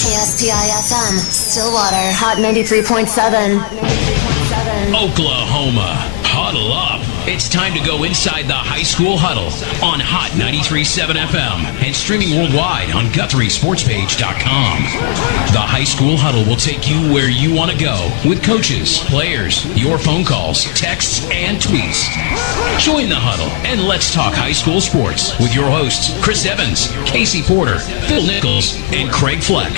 KSPI-FM, Stillwater, Hot 93.7. Oklahoma, huddle up. It's time to go inside the high school huddle on Hot 93.7 FM and streaming worldwide on GuthrieSportsPage.com. The high school huddle will take you where you want to go with coaches, players, your phone calls, texts, and tweets. Join the huddle and let's talk high school sports with your hosts, Chris Evans, Casey Porter, Phil Nichols, and Craig Fleck.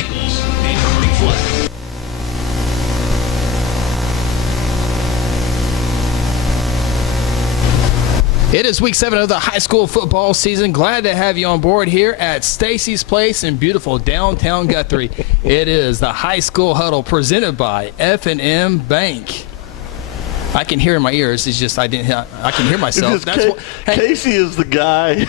It is week 7 of the high school football season. Glad to have you on board here at Stacy's Place in beautiful downtown Guthrie. It is the high school huddle presented by F&M Bank. I can hear in my ears. It's just I can hear myself. Casey is the guy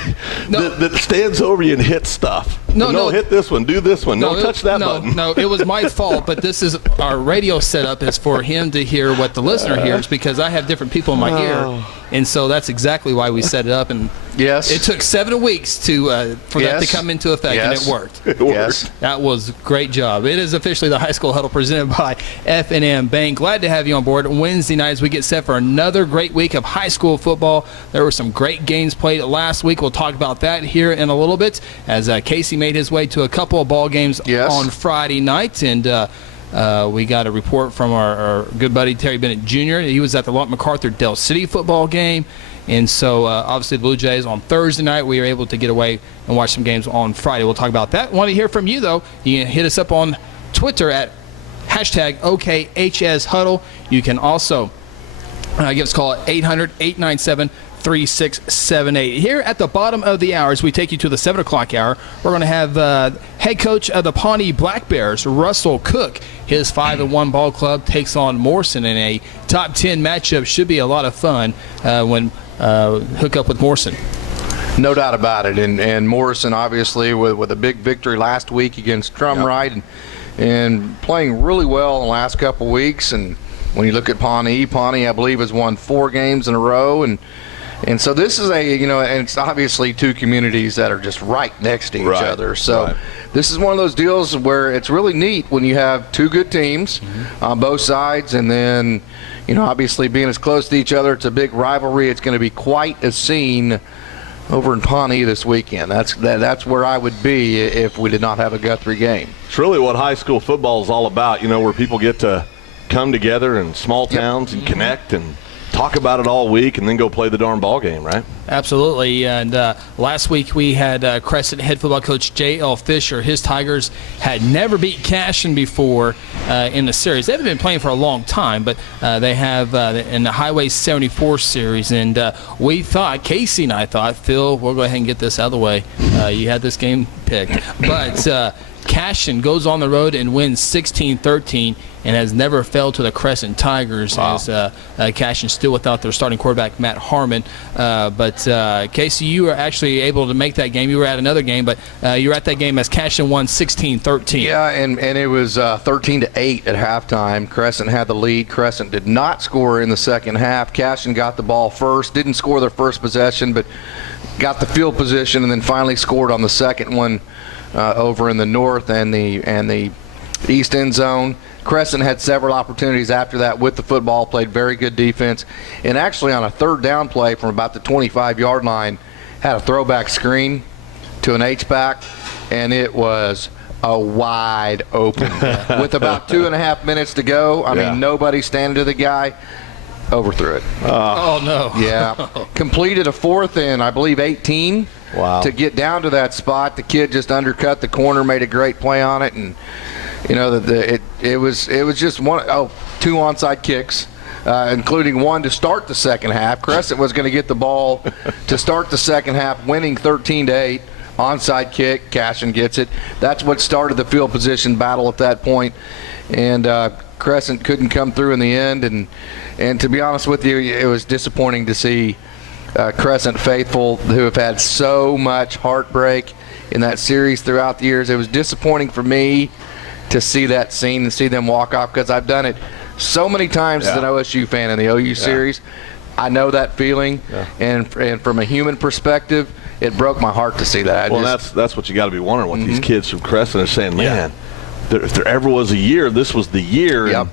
that stands over you and hits stuff. No, hit this one, do this one. Don't touch that button. No, it was my fault, but this is our radio setup is for him to hear what the listener hears because I have different people in my ear. And so that's exactly why we set it up. And yes, it took 7 weeks for that to come into effect, and it worked. Yes. That was a great job. It is officially the high school huddle presented by F&M Bank. Glad to have you on board. Wednesday nights, we get set for another great week of high school football. There were some great games played last week. We'll talk about that here in a little bit as Casey made his way to a couple of ball games on Friday night. And we got a report from our good buddy Terry Bennett Jr. He was at the Lawton MacArthur Dell City football game. And so, obviously, the Blue Jays on Thursday night, we were able to get away and watch some games on Friday. We'll talk about that. Want to hear from you, though. You can hit us up on Twitter at hashtag OKHSHuddle. You can also give us a call at 800-897-3678. Here at the bottom of the hour, as we take you to the 7 o'clock hour, we're going to have head coach of the Pawnee Black Bears, Russell Cook. His 5-1 ball club takes on Morrison in a top 10 matchup. Should be a lot of fun when hook up with Morrison. No doubt about it. And Morrison, obviously, with a big victory last week against Drumright and playing really well in the last couple weeks. And when you look at Pawnee, I believe, has won 4 games in a row. And so this is and it's obviously 2 communities that are just right next to each other. So this is one of those deals where it's really neat when you have 2 good teams on both sides. And then, obviously being as close to each other, it's a big rivalry. It's going to be quite a scene over in Pawnee this weekend. That's where I would be if we did not have a Guthrie game. It's really what high school football is all about, where people get to come together in small towns and connect and talk about it all week and then go play the darn ball game, right? Absolutely. And last week we had Crescent head football coach J.L. Fisher. His Tigers had never beat Cashion before in the series. They haven't been playing for a long time, but they have in the Highway 74 series. And we thought, Casey and I thought, Phil, we'll go ahead and get this out of the way. You had this game picked. But Cashion goes on the road and wins 16-13 and has never failed to the Crescent Tigers. Wow. As Cashion still without their starting quarterback, Matt Harmon. But Casey, you were actually able to make that game. You were at another game, but you were at that game as Cashion won 16-13. Yeah, and it was 13-8 at halftime. Crescent had the lead. Crescent did not score in the second half. Cashion got the ball first, didn't score their first possession, but got the field position and then finally scored on the second one over in the north and the east end zone. Crescent had several opportunities after that with the football, played very good defense, and actually on a third down play from about the 25-yard line had a throwback screen to an H-back, and it was a wide open. With about 2.5 minutes to go, I mean, nobody standing to the guy, overthrew it. Oh, no. Yeah. Completed a 4th and, I believe, 18. Wow. To get down to that spot. The kid just undercut the corner, made a great play on it, and it was just 2 onside kicks, including one to start the second half. Crescent was going to get the ball to start the second half, winning 13-8. Onside kick, Cashion gets it. That's what started the field position battle at that point, and Crescent couldn't come through in the end. And to be honest with you, it was disappointing to see Crescent faithful who have had so much heartbreak in that series throughout the years. It was disappointing for me to see that scene and see them walk off, because I've done it so many times as an OSU fan in the OU series. I know that feeling, and from a human perspective, it broke my heart to see that. That's what you got to be wondering, what these kids from Crescent are saying. Man, if there ever was a year, this was the year. Yep.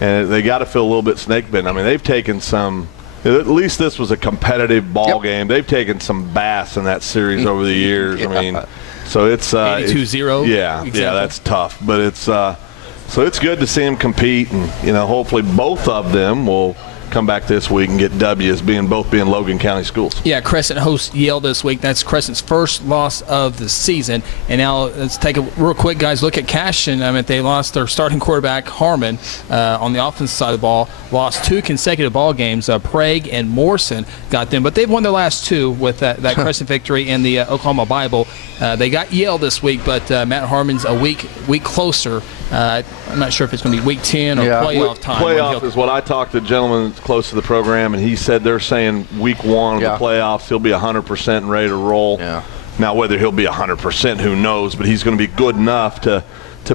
And they got to feel a little bit snake bitten. I mean, they've taken some. At least this was a competitive ball game. They've taken some bass in that series over the years. I mean, so it's 82-0. Yeah, that's tough. But it's so it's good to see them compete, and hopefully both of them will come back this week and get W's, both being Logan County schools. Yeah, Crescent hosts Yale this week. That's Crescent's first loss of the season. And now let's take a real quick, guys, look at Cashion. I mean, they lost their starting quarterback, Harmon, on the offensive side of the ball. Lost 2 consecutive ball games. Prague and Morrison got them. But they've won their last 2 with that Crescent victory in the Oklahoma Bible. They got Yale this week, but Matt Harmon's a week closer. I'm not sure if it's going to be week 10 or playoff time. Playoff is what I talked to a gentleman close to the program, and he said they're saying week 1 of the playoffs he'll be 100% and ready to roll. Yeah. Now, whether he'll be 100%, who knows? But he's going to be good enough to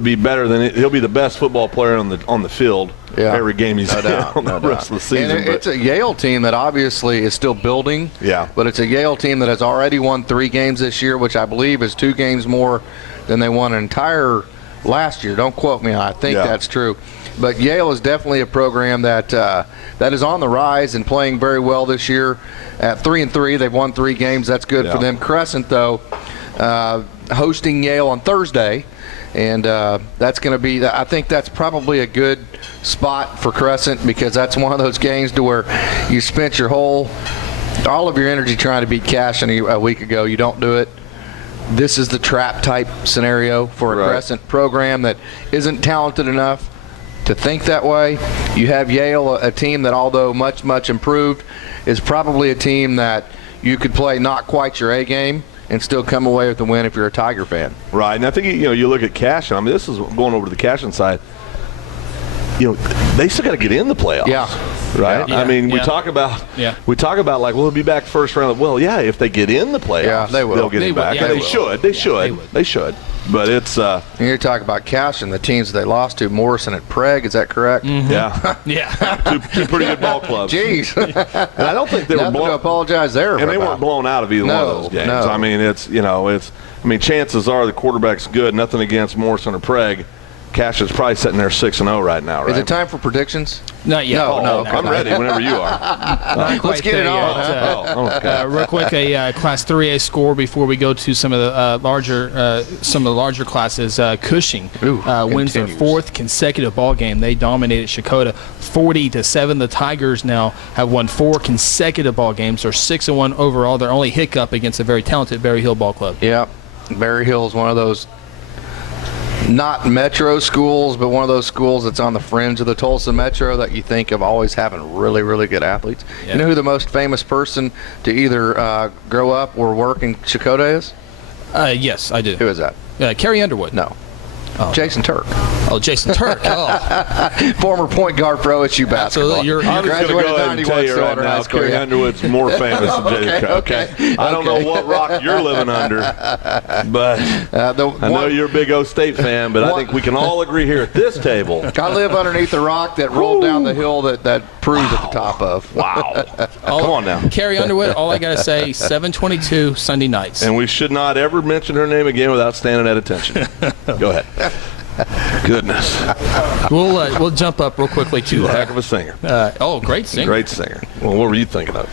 be better than it. He'll be the best football player on the field every game he's in on the rest of the season. And it's a Yale team that obviously is still building. Yeah. But it's a Yale team that has already won 3 games this year, which I believe is 2 games more than they won an entire last year. Don't quote me. I think that's true. But Yale is definitely a program that is on the rise and playing very well this year. At 3-3, they've won 3 games. That's good for them. Crescent, though, hosting Yale on Thursday. And that's going to be – I think that's probably a good spot for Crescent, because that's one of those games to where you spent all of your energy trying to beat Cashion a week ago. You don't do it. This is the trap-type scenario for a Crescent program that isn't talented enough to think that way. You have Yale, a team that, although much, much improved, is probably a team that you could play not quite your A game and still come away with the win if you're a Tiger fan. Right, and I think you look at Cashion. I mean, this is going over to the Cashion side. They still got to get in the playoffs. Yeah. Right. Yeah. I mean, we talk about like, well, they'll be back first round. Well, yeah, if they get in the playoffs, they will. They'll get it back. Yeah, They should. But it's. And you're talking about Cashion, the teams they lost to, Morrison at Prague. Is that correct? Mm-hmm. Yeah. Yeah. two pretty good ball clubs. Jeez. And I don't think they were blown. to apologize there. And they weren't blown out of either one of those games. No. I mean, chances are the quarterback's good. Nothing against Morrison or Prague. Cashion's probably sitting there 6-0 right now, right? Is it time for predictions? Not yet. No. I'm ready whenever you are. Let's get it on. Real quick, a Class 3A score before we go to some of the larger classes. Cushing wins their 4th consecutive ball game. They dominated Shakota 40-7. The Tigers now have won 4 consecutive ball games. They're 6-1 overall. Their only hiccup against a very talented Berry Hill ball club. Yeah, Berry Hill is one of those not metro schools, but one of those schools that's on the fringe of the Tulsa Metro that you think of always having really, really good athletes. Yeah. You know who the most famous person to either grow up or work in Shakota is? Yes, I do. Who is that? Carrie Underwood. No. Jason Turk. Oh, Jason Turk. Oh. Former point guard for OSU basketball. Absolutely. I'm just going to go ahead and tell you right now, Carrie Underwood's more famous than Jason Turk. Okay. I don't know what rock you're living under, but I know you're a big O State fan, but I think we can all agree here at this table. I live underneath the rock that rolled down the hill that Prue's at the top of. Wow. Come on now. Carrie Underwood, all I got to say, 7:22 Sunday nights. And we should not ever mention her name again without standing at attention. Go ahead. Goodness. We'll jump up real quickly to heck of a singer. Great singer. Great singer. Well, what were you thinking of?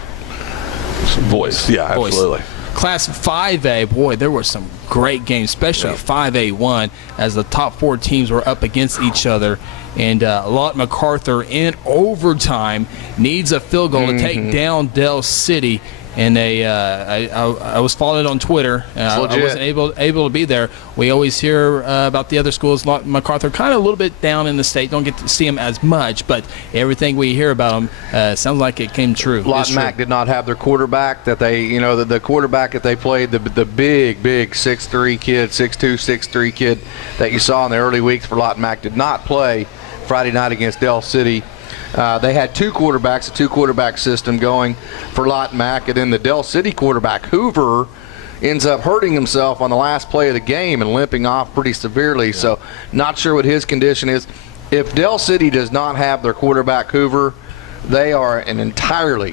Voice. Yeah, Voice. Absolutely. Class 5A, boy, there were some great games, especially 5A1, as the top 4 teams were up against each other. And Lott MacArthur in overtime needs a field goal to take down Del City. And I was following it on Twitter. I wasn't able to be there. We always hear about the other schools. Lott MacArthur kind of a little bit down in the state. Don't get to see them as much, but everything we hear about them sounds like it came true. Lott Mac did not have their quarterback that they, the quarterback that they played, the big 6'3" kid, 6'2", 6'3" kid that you saw in the early weeks for Lott Mac did not play Friday night against Del City. They had 2 quarterbacks, a 2-quarterback system going for Lott Mac, and then the Del City quarterback, Hoover, ends up hurting himself on the last play of the game and limping off pretty severely. Yeah. So not sure what his condition is. If Del City does not have their quarterback, Hoover, they are an entirely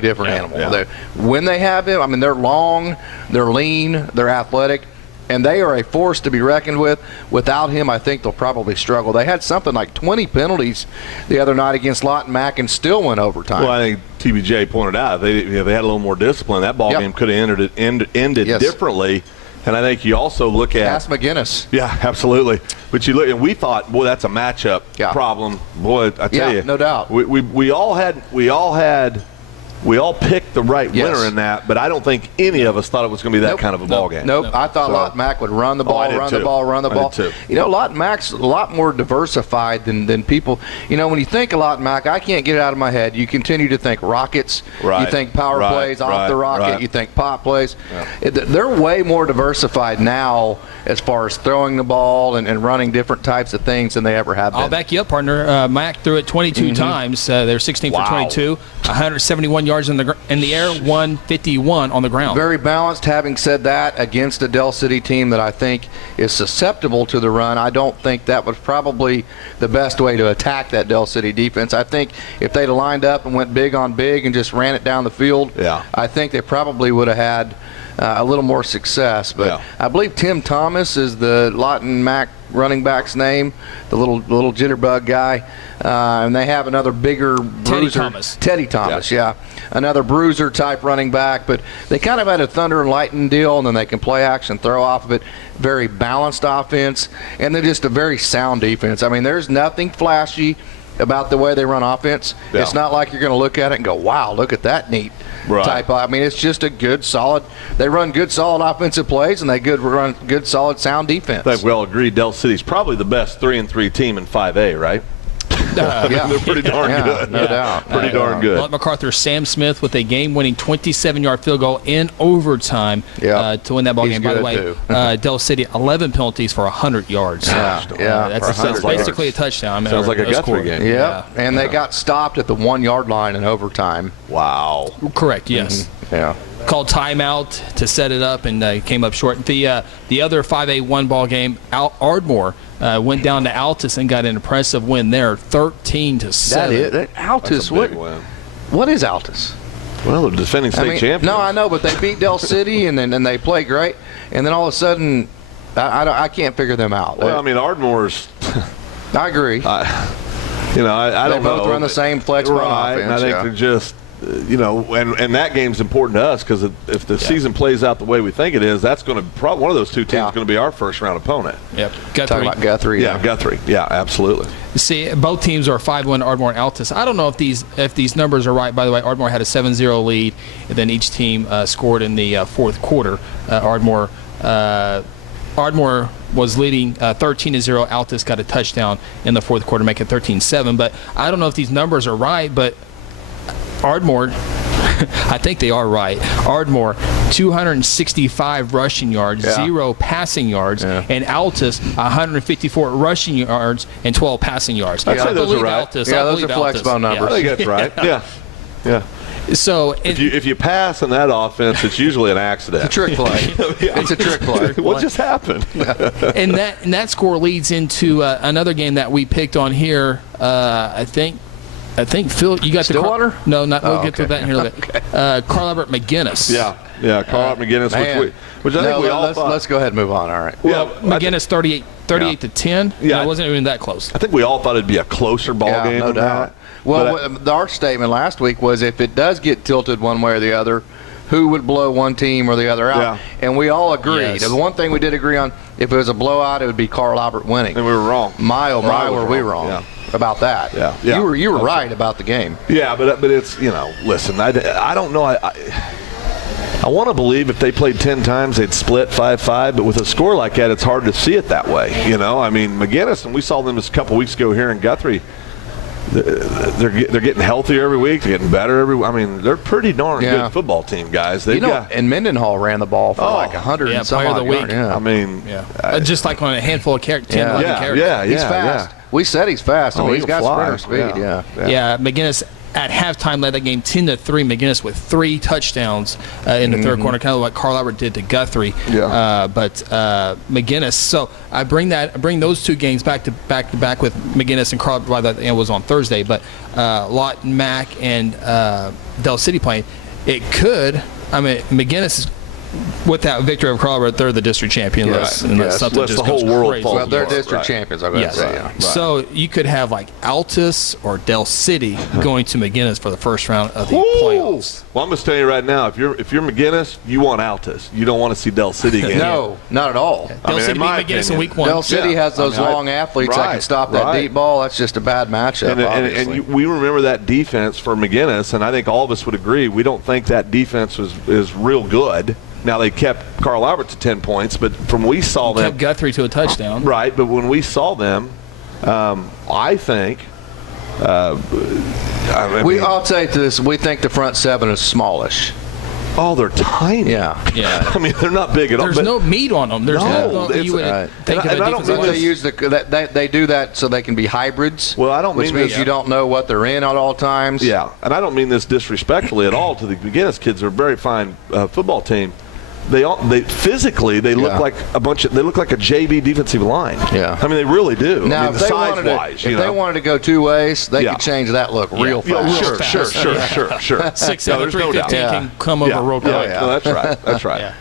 different animal. Yeah. When they have him, I mean, they're long, they're lean, they're athletic. and they are a force to be reckoned with. Without him, I think they'll probably struggle. They had something like 20 penalties the other night against Lawton Mack and still went overtime. Well, I think TBJ pointed out they had a little more discipline. That ball game could have ended differently. And I think you also look at – Ask McGinnis. Yeah, absolutely. But you look, and we thought, boy, that's a matchup problem. Boy, I tell you, no doubt. We all picked the right winner in that, but I don't think any of us thought it was going to be that kind of a ball game. Nope. I thought Lawton Mack would run the ball, run the ball. You know, Lawton Mack's a lot more diversified than people. You know, when you think of Lawton Mack, I can't get it out of my head. You continue to think rockets. Right. You think power plays off the rocket. Right. You think pop plays. Yeah. They're way more diversified now as far as throwing the ball and running different types of things than they ever have been. I'll back you up, partner. Mack threw it 22 times. They're 16 for 22, 171 yards in the air, 151 on the ground. Very balanced. Having said that, against a Del City team that I think is susceptible to the run, I don't think that was probably the best way to attack that Del City defense. I think if they'd have lined up and went big on big and just ran it down the field, I think they probably would have had a little more success. But I believe Tim Thomas is the Lawton Mack running back's name, the little jitterbug guy. And they have another bigger bruiser. Teddy Thomas, another bruiser type running back. But they kind of had a thunder and lightning deal, and then they can play action, throw off of it. Very balanced offense, and then just a very sound defense. I mean, there's nothing flashy about the way they run offense. It's not like you're going to look at it and go, wow, look at that neat type. I mean, it's just a good, solid – they run good, solid offensive plays, and they run good, solid, sound defense. I think we all agree Del City's probably the best 3-3 team in 5A, right? They're pretty darn good. No doubt. Pretty darn good. Blunt MacArthur, Sam Smith with a game-winning 27-yard field goal in overtime to win that ball game. By the way, Del City 11 penalties for 100 yards. That's basically a touchdown. Sounds like a Guthrie game. And they got stopped at the 1-yard line in overtime. Wow. Correct. Yes. Called timeout to set it up and came up short. The other 5A1 ball game, Ardmore went down to Altus and got an impressive win there, 13-7. That is Altus. What is Altus? Well, the defending state champion. No, I know, but they beat Del City and they play great, and then all of a sudden, I can't figure them out. Well, I mean, Ardmore's. I agree. I don't know. They both run the same flex offense. And I think they're just. And that game's important to us because if the season plays out the way we think it is, that's going to one of those two teams is going to be our first round opponent. Yep. Talking about Guthrie. Guthrie. Yeah, absolutely. See, both teams are 5-1, Ardmore and Altus. I don't know if these numbers are right. By the way, Ardmore had a 7-0 lead, and then each team scored in the fourth quarter. Ardmore was leading 13-0. Altus got a touchdown in the fourth quarter, making it 13-7. But I don't know if these numbers are right, but Ardmore, I think they are right. Ardmore, 265 rushing yards, 0 passing yards, and Altus, 154 rushing yards and 12 passing yards. I'd say those are right. Those are flexbone numbers. I think that's right. Yeah. So if you pass in that offense, it's usually an accident. It's a trick play. It's a trick play. What just happened? and that score leads into another game that we picked on here. I think Phil, you got Stillwater? No, not. We'll get to that in here a little bit. Carl Albert McGinnis. Carl Albert McGinnis, which I think we all thought. Let's go ahead and move on. All right. Well, McGinnis 38 to 10. Yeah, it wasn't even that close. I think we all thought it'd be a closer ball game. No doubt. Well, our statement last week was if it does get tilted one way or the other, who would blow one team or the other out? And we all agreed. Yes. The one thing we did agree on, if it was a blowout, it would be Carl Albert winning. And we were wrong. My, were we wrong about that. You were right about the game. Yeah, but it's, listen, I don't know. I want to believe if they played 10 times, they'd split 5-5, but with a score like that, it's hard to see it that way. I mean, McGinnis, and we saw them just a couple weeks ago here in Guthrie, they're getting healthier every week. They're getting better they're pretty darn good football team, guys. And Mendenhall ran the ball for like 100 and some odd yards. Just like on a handful of characters. He's fast. We said he's fast. He's got sprinter speed. McGinnis at halftime led that game 10-3. McGinnis with 3 touchdowns in the third quarter, kind of like Carl Albert did to Guthrie. But McGinnis. So I bring those two games back to back with McGinnis and Carl. By that, it was on Thursday, but Lawton Mack and Del City playing. It could. I mean, McGinnis with that victory over Colorado, they're the district champion. Unless something just the whole goes world crazy. falls Well, they're apart. district champions, I'm going to say. Yeah. So you could have like Altus or Del City going to McGinnis for the first round of the playoffs. Well, I'm going to tell you right now, if you're McGinnis, you want Altus. You don't want to see Del City again. No, not at all. Del City beat McGinnis in week 1. Del City has those long athletes that can stop that deep ball. That's just a bad matchup, and we remember that defense for McGinnis, and I think all of us would agree we don't think that defense is real good. Now, they kept Carl Albert to 10 points, but from we saw them – kept Guthrie to a touchdown. Right, but when we saw them, I think I'll say this. We think the front seven is smallish. Oh, they're tiny. Yeah. I mean, they're not big at all. There's no meat on them. There's you would think of a I don't defensive mean They use they do that so they can be hybrids. Well, I don't which mean means this- you don't know what they're in at all times. Yeah, and I don't mean this disrespectfully at all to the McGinnis kids. They're a very fine football team. They physically look like they look like a JV defensive line. Yeah. I mean, they really do. Now, I mean, if they wanted to go two ways, they could change that look real fast. Sure. 6'7", 315 can come over real quick. No, that's right.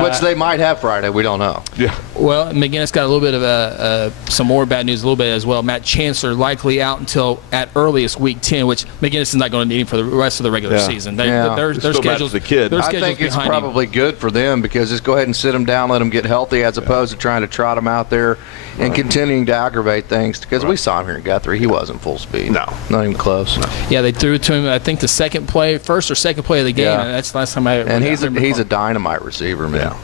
Which they might have Friday. We don't know. Yeah. Well, McGinnis got a little bit of some more bad news a little bit as well. Matt Chancellor likely out until at earliest week 10, which McGinnis is not going to need him for the rest of the regular season. Their schedules. The kid. I think it's probably good for them because just go ahead and sit them down, let them get healthy, as opposed to trying to trot them out there and continuing to aggravate things. Because we saw him here in Guthrie, he wasn't full speed. No, not even close. No. Yeah, they threw it to him. I think the first or second play of the game. Yeah. And that's the last time I. And he's a dynamite receiver, man. Yeah.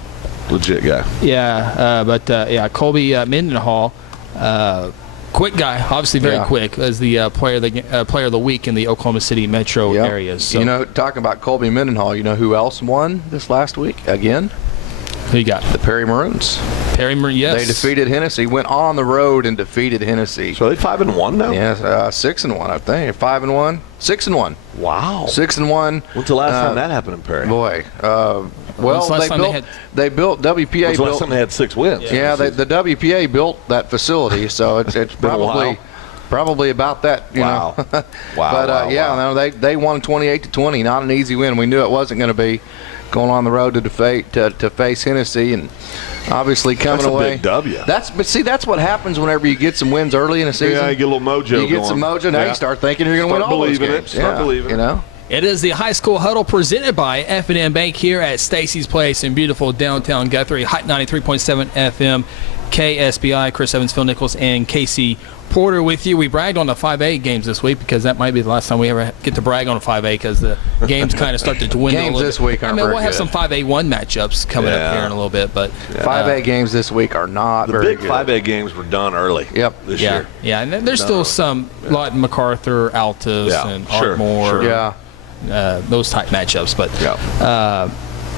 Legit guy. Yeah, but Colby Mendenhall, quick guy, obviously very quick, as the player of the week in the Oklahoma City metro areas. So. You know, talking about Colby Mendenhall, you know who else won this last week again? Who you got? The Perry Maroons. Perry Maroons, yes. They defeated Hennessy, went on the road and defeated Hennessy. So are they 5-1 now? Yes, 6-1, I think. 5-1, 6-1. Wow. 6-1. When's the last time that happened in Perry? Boy, they built WPA. When's the last time they had 6 wins? Yeah, the WPA built that facility, so it's probably about that. You know. But they won 28-20. Not an easy win. We knew it wasn't going to be. Going on the road to face Hennessy, and obviously coming away. That's a big W. That's what happens whenever you get some wins early in a season. Yeah, you get a little mojo. You get some mojo. Now you start thinking you're going to win all those games. Start believing it. You know. It is the High School Huddle presented by F&M Bank here at Stacy's Place in beautiful downtown Guthrie. Hot 93.7 FM, KSBI. Chris Evans, Phil Nichols, and Casey Porter with you. We bragged on the 5A games this week because that might be the last time we ever get to brag on a 5A because the games kind of start to dwindle. Games this week aren't very we'll have good. some 5A1 matchups coming up here in a little bit, but 5A games this week are not very good. The big 5A games were done early. This year. year. Yeah, and there's still some Lawton MacArthur, Altus, and Ardmore. Yeah. Those type matchups, but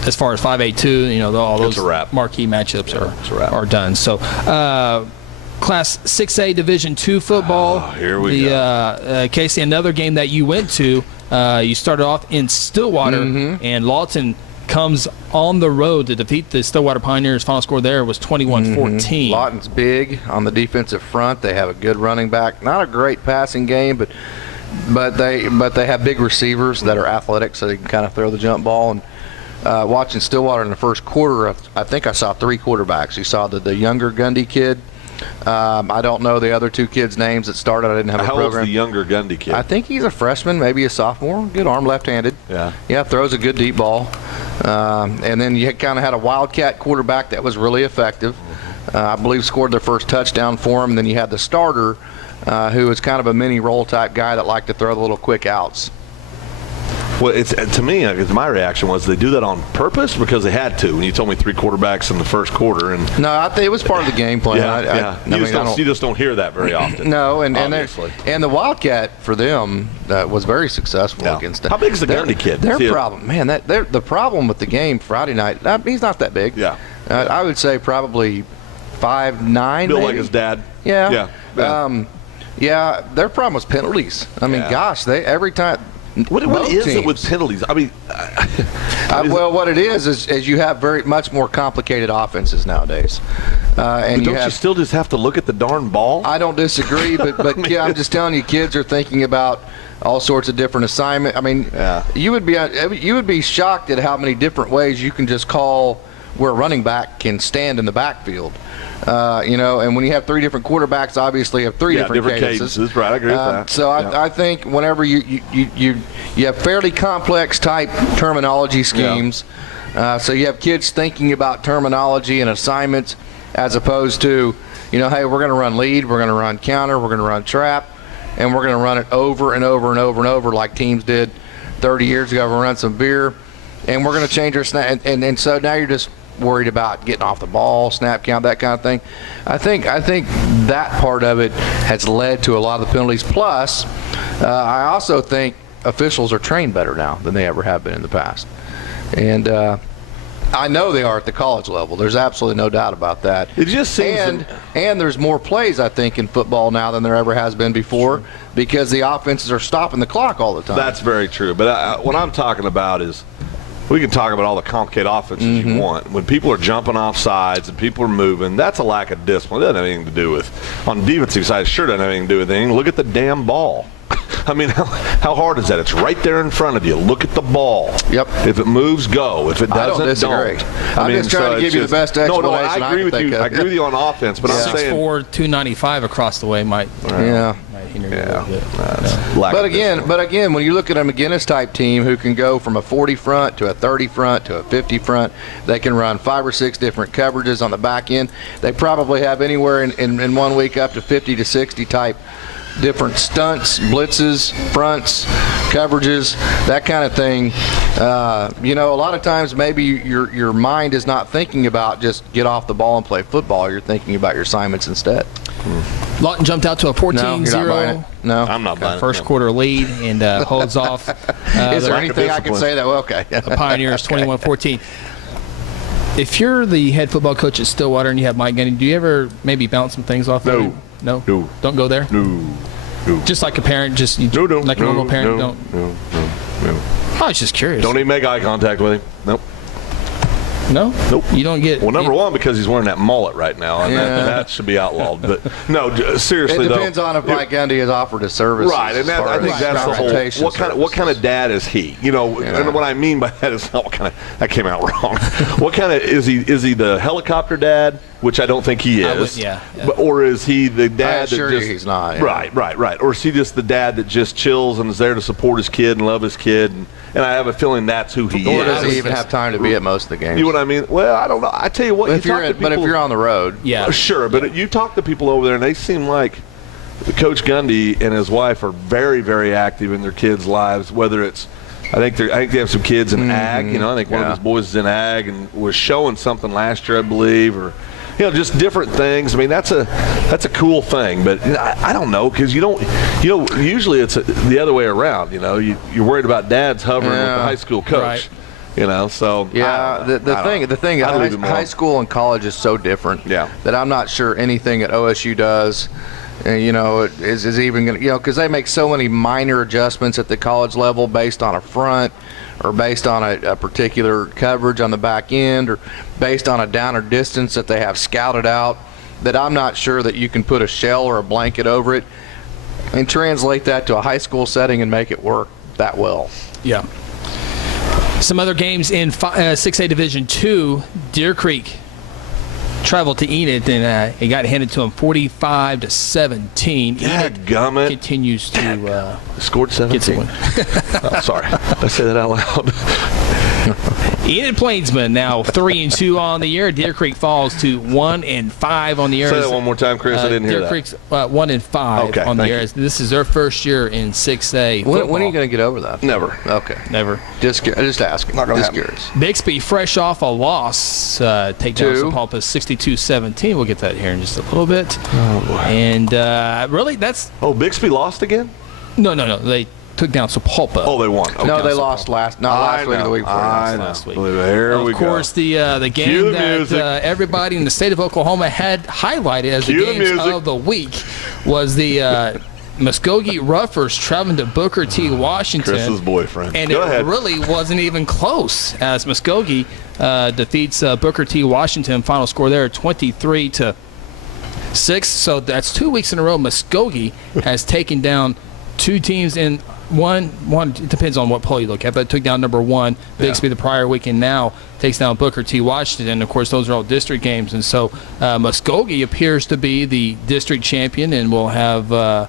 as far as 5A2, all those marquee matchups are done. So Class 6A Division II football. Oh, here we go. Casey, another game that you went to. You started off in Stillwater, and Lawton comes on the road to defeat the Stillwater Pioneers. Final score there was 21-14. Lawton's big on the defensive front. They have a good running back. Not a great passing game, but they have big receivers that are athletic, so they can kind of throw the jump ball. And watching Stillwater in the first quarter, I think I saw 3 quarterbacks. You saw the younger Gundy kid. I don't know the other 2 kids' names that started. I didn't have a program. How old's the younger Gundy kid? I think he's a freshman, maybe a sophomore. Good arm, left-handed. Yeah, throws a good deep ball. And then you kind of had a wildcat quarterback that was really effective. I believe scored their first touchdown for him. And then you had the starter, who was kind of a mini roll type guy that liked to throw the little quick outs. Well, to me, my reaction was they do that on purpose because they had to. When you told me 3 quarterbacks in the first quarter, and no, I think it was part of the game plan. You just don't hear that very often. No, and the Wildcat for them was very successful against them. How big is the Gundy kid? Their problem, man. The problem with the game Friday night. He's not that big. Yeah, I would say probably 5'9". Built like his dad. Yeah. Their problem was penalties. I mean, gosh, every time. What is it with penalties? I mean, well, what it is you have very much more complicated offenses nowadays. And don't you still just have to look at the darn ball? I don't disagree, but yeah, I'm just telling you, kids are thinking about all sorts of different assignments. I mean, you would be shocked at how many different ways you can just call where a running back can stand in the backfield. And when you have 3 different quarterbacks, obviously you have 3 different cadences. Right, I agree with that. So I think whenever you have fairly complex type terminology schemes, so you have kids thinking about terminology and assignments as opposed to, hey, we're going to run lead, we're going to run counter, we're going to run trap, and we're going to run it over and over and over and over like teams did 30 years ago. We'll run some beer, and we're going to change our snap. And so now you're just worried about getting off the ball, snap count, that kind of thing. I think that part of it has led to a lot of the penalties. Plus, I also think officials are trained better now than they ever have been in the past. And I know they are at the college level. There's absolutely no doubt about that. It just seems and there's more plays, I think, in football now than there ever has been before because the offenses are stopping the clock all the time. That's very true. But what I'm talking about is we can talk about all the complicated offenses you want. When people are jumping off sides and people are moving, that's a lack of discipline. It doesn't have anything to do with, on the defensive side, it sure doesn't have anything to do with anything. Look at the damn ball. I mean, how hard is that? It's right there in front of you. Look at the ball. Yep. If it moves, go. If it doesn't, I don't disagree. I'm just trying to give you the best explanation. No, I agree with you. I agree with you on offense, but I'm saying 6'4", 295 across the way might hinder you a little bit. But again, when you look at a McGinnis type team who can go from a 40 front to a 30 front to a 50 front, they can run 5 or 6 different coverages on the back end. They probably have anywhere in 1 week up to 50 to 60 type different stunts, blitzes, fronts, coverages, that kind of thing. A lot of times maybe your mind is not thinking about just get off the ball and play football. You're thinking about your assignments instead. Lawton jumped out to a 14-0. No, I'm not buying it. First quarter lead and holds off. Is there anything I can say that? Well, okay. The Pioneers 21-14. If you're the head football coach at Stillwater and you have Mike Gundy, do you ever maybe bounce some things off? No. No? No. Don't go there? No. Just like a parent, like a normal parent? No. I was just curious. Don't even make eye contact with him. Nope. No? Nope. You don't get... Well, number one, because he's wearing that mullet right now, and that should be outlawed. But, no, seriously, though. It depends on if Mike Gundy has offered a service. Right, and I think that's the whole... What kind of dad is he? And what I mean by that is not what kind of... That came out wrong. What kind of... Is he the helicopter dad, which I don't think he is. Or is he the dad that just... he's not. Yeah. Right. Or is he just the dad that just chills and is there to support his kid and love his kid? And I have a feeling that's who he is. Or does he even have time to be at most of the games? You know what I mean? Well, I don't know. I tell you what. But if you're on the road, sure. But you talk to people over there, and they seem like Coach Gundy and his wife are very, very active in their kids' lives. Whether it's, I think they have some kids in ag. I think one of his boys is in ag and was showing something last year, I believe, or just different things. I mean, that's a cool thing. But I don't know, because usually it's the other way around. You're worried about dads hovering with the high school coach. Right. So the thing high school and college is so different that I'm not sure anything that OSU does is even going to, because they make so many minor adjustments at the college level based on a front or based on a particular coverage on the back end or based on a down or distance that they have scouted out, that I'm not sure that you can put a shell or a blanket over it and translate that to a high school setting and make it work that well. Yeah. Some other games in 6A Division II, Deer Creek traveled to Enid, and it got handed to them 45-17. Enid continues to scored 17. Get some win. Sorry, I say that out loud. Enid Plainsman now 3-2 on the year. Deer Creek falls to 1-5 on the year. Say that one more time, Chris. I didn't hear that. Deer Creek's 1-5 on the year. This is their first year in 6A. When are you going to get over that? Never. Okay. Never. Just asking. Not going to curious. Bixby, fresh off a loss, take down Sapulpa 62-17. We'll get that here in just a little bit. Oh, boy. And really, that's... Oh, Bixby lost again? No. They took down Sapulpa. Oh, they won. Okay. No, they lost last week or the week before. Last week. Here we go. Of course, the game that everybody in the state of Oklahoma had highlighted as the games of the week was the Muskogee Ruffers traveling to Booker T. Washington. Chris's boyfriend. And Go it ahead. really wasn't even close as Muskogee defeats Booker T. Washington. Final score there, 23-6. So that's 2 weeks in a row Muskogee has taken down two teams in one. It depends on what poll you look at, but it took down number one, Bixby, the prior weekend. Now takes down Booker T. Washington. Of course, those are all district games, and so Muskogee appears to be the district champion, and will have. Are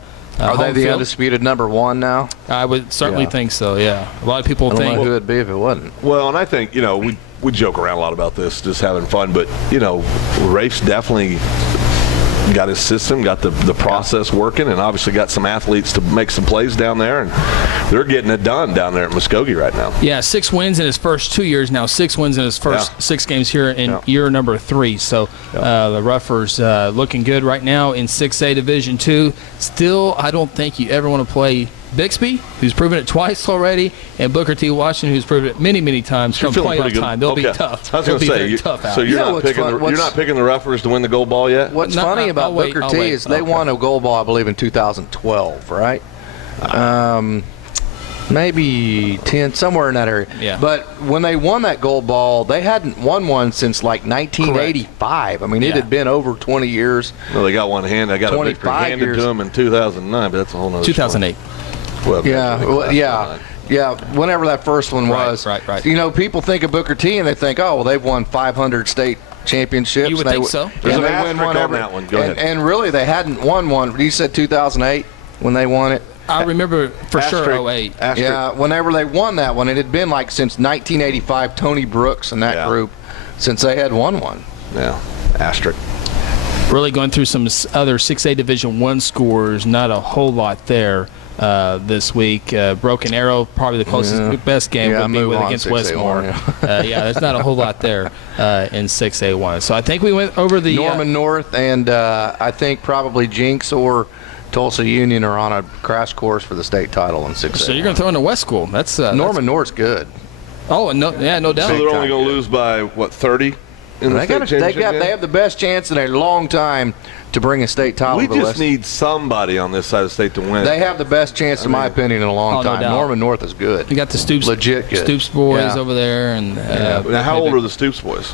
they the undisputed number one now? I would certainly think so. Yeah, a lot of people I don't think know who it'd be if it wasn't. Well, and I think, we joke around a lot about this, just having fun, but, Rafe's definitely got his system, got the process working, and obviously got some athletes to make some plays down there, and they're getting it done down there at Muskogee right now. Yeah, 6 wins in his first 2 years now. 6 wins in his first 6 games here in year number 3. So the Ruffers looking good right now in 6A Division II. Still, I don't think you ever want to play Bixby, who's proven it twice already, and Booker T. Washington, who's proven it many, many times. Come playoff time, they'll be tough. I was going to say, so you're not picking the Ruffers to win the gold ball yet? What's funny about Booker T is they won a gold ball, I believe, in 2012, right? Maybe 10, somewhere in that area. Yeah. But when they won that gold ball, they hadn't won one since like 1985. Correct. I mean, it had been over 20 years. Well, they got one hand. I got a victory handed to them in 2009, but that's a whole nother 2008. Well, yeah. Whenever that first one was. Right. People think of Booker T and they think, oh, well, they've won 500 state championships. You would think so. There's an they asterisk win one on that one. Go ahead. And really, they hadn't won one. You said 2008 when they won it? I remember for sure 08. Yeah, whenever they won that one, it had been like since 1985, Tony Brooks and that group, since they had won one. Yeah, asterisk. Really going through some other 6A Division I scores, not a whole lot there this week. Broken Arrow, probably the closest, best game would be against Westmore. There's not a whole lot there in 6A1. So I think we went over the Norman North, and I think probably Jinx or Tulsa Union are on a crash course for the state title in 6A. So you're going to throw in the West School. That's Norman North's good. Oh, no doubt. So they're only going to lose by, 30 in the state championship game? They have the best chance in a long time to bring a state title to the West. We just need somebody on this side of the state to win. They have the best chance, in my opinion, in a long time. Norman North is good. You got the Stoops, legit good. Stoops boys over there. And now, how old are the Stoops boys?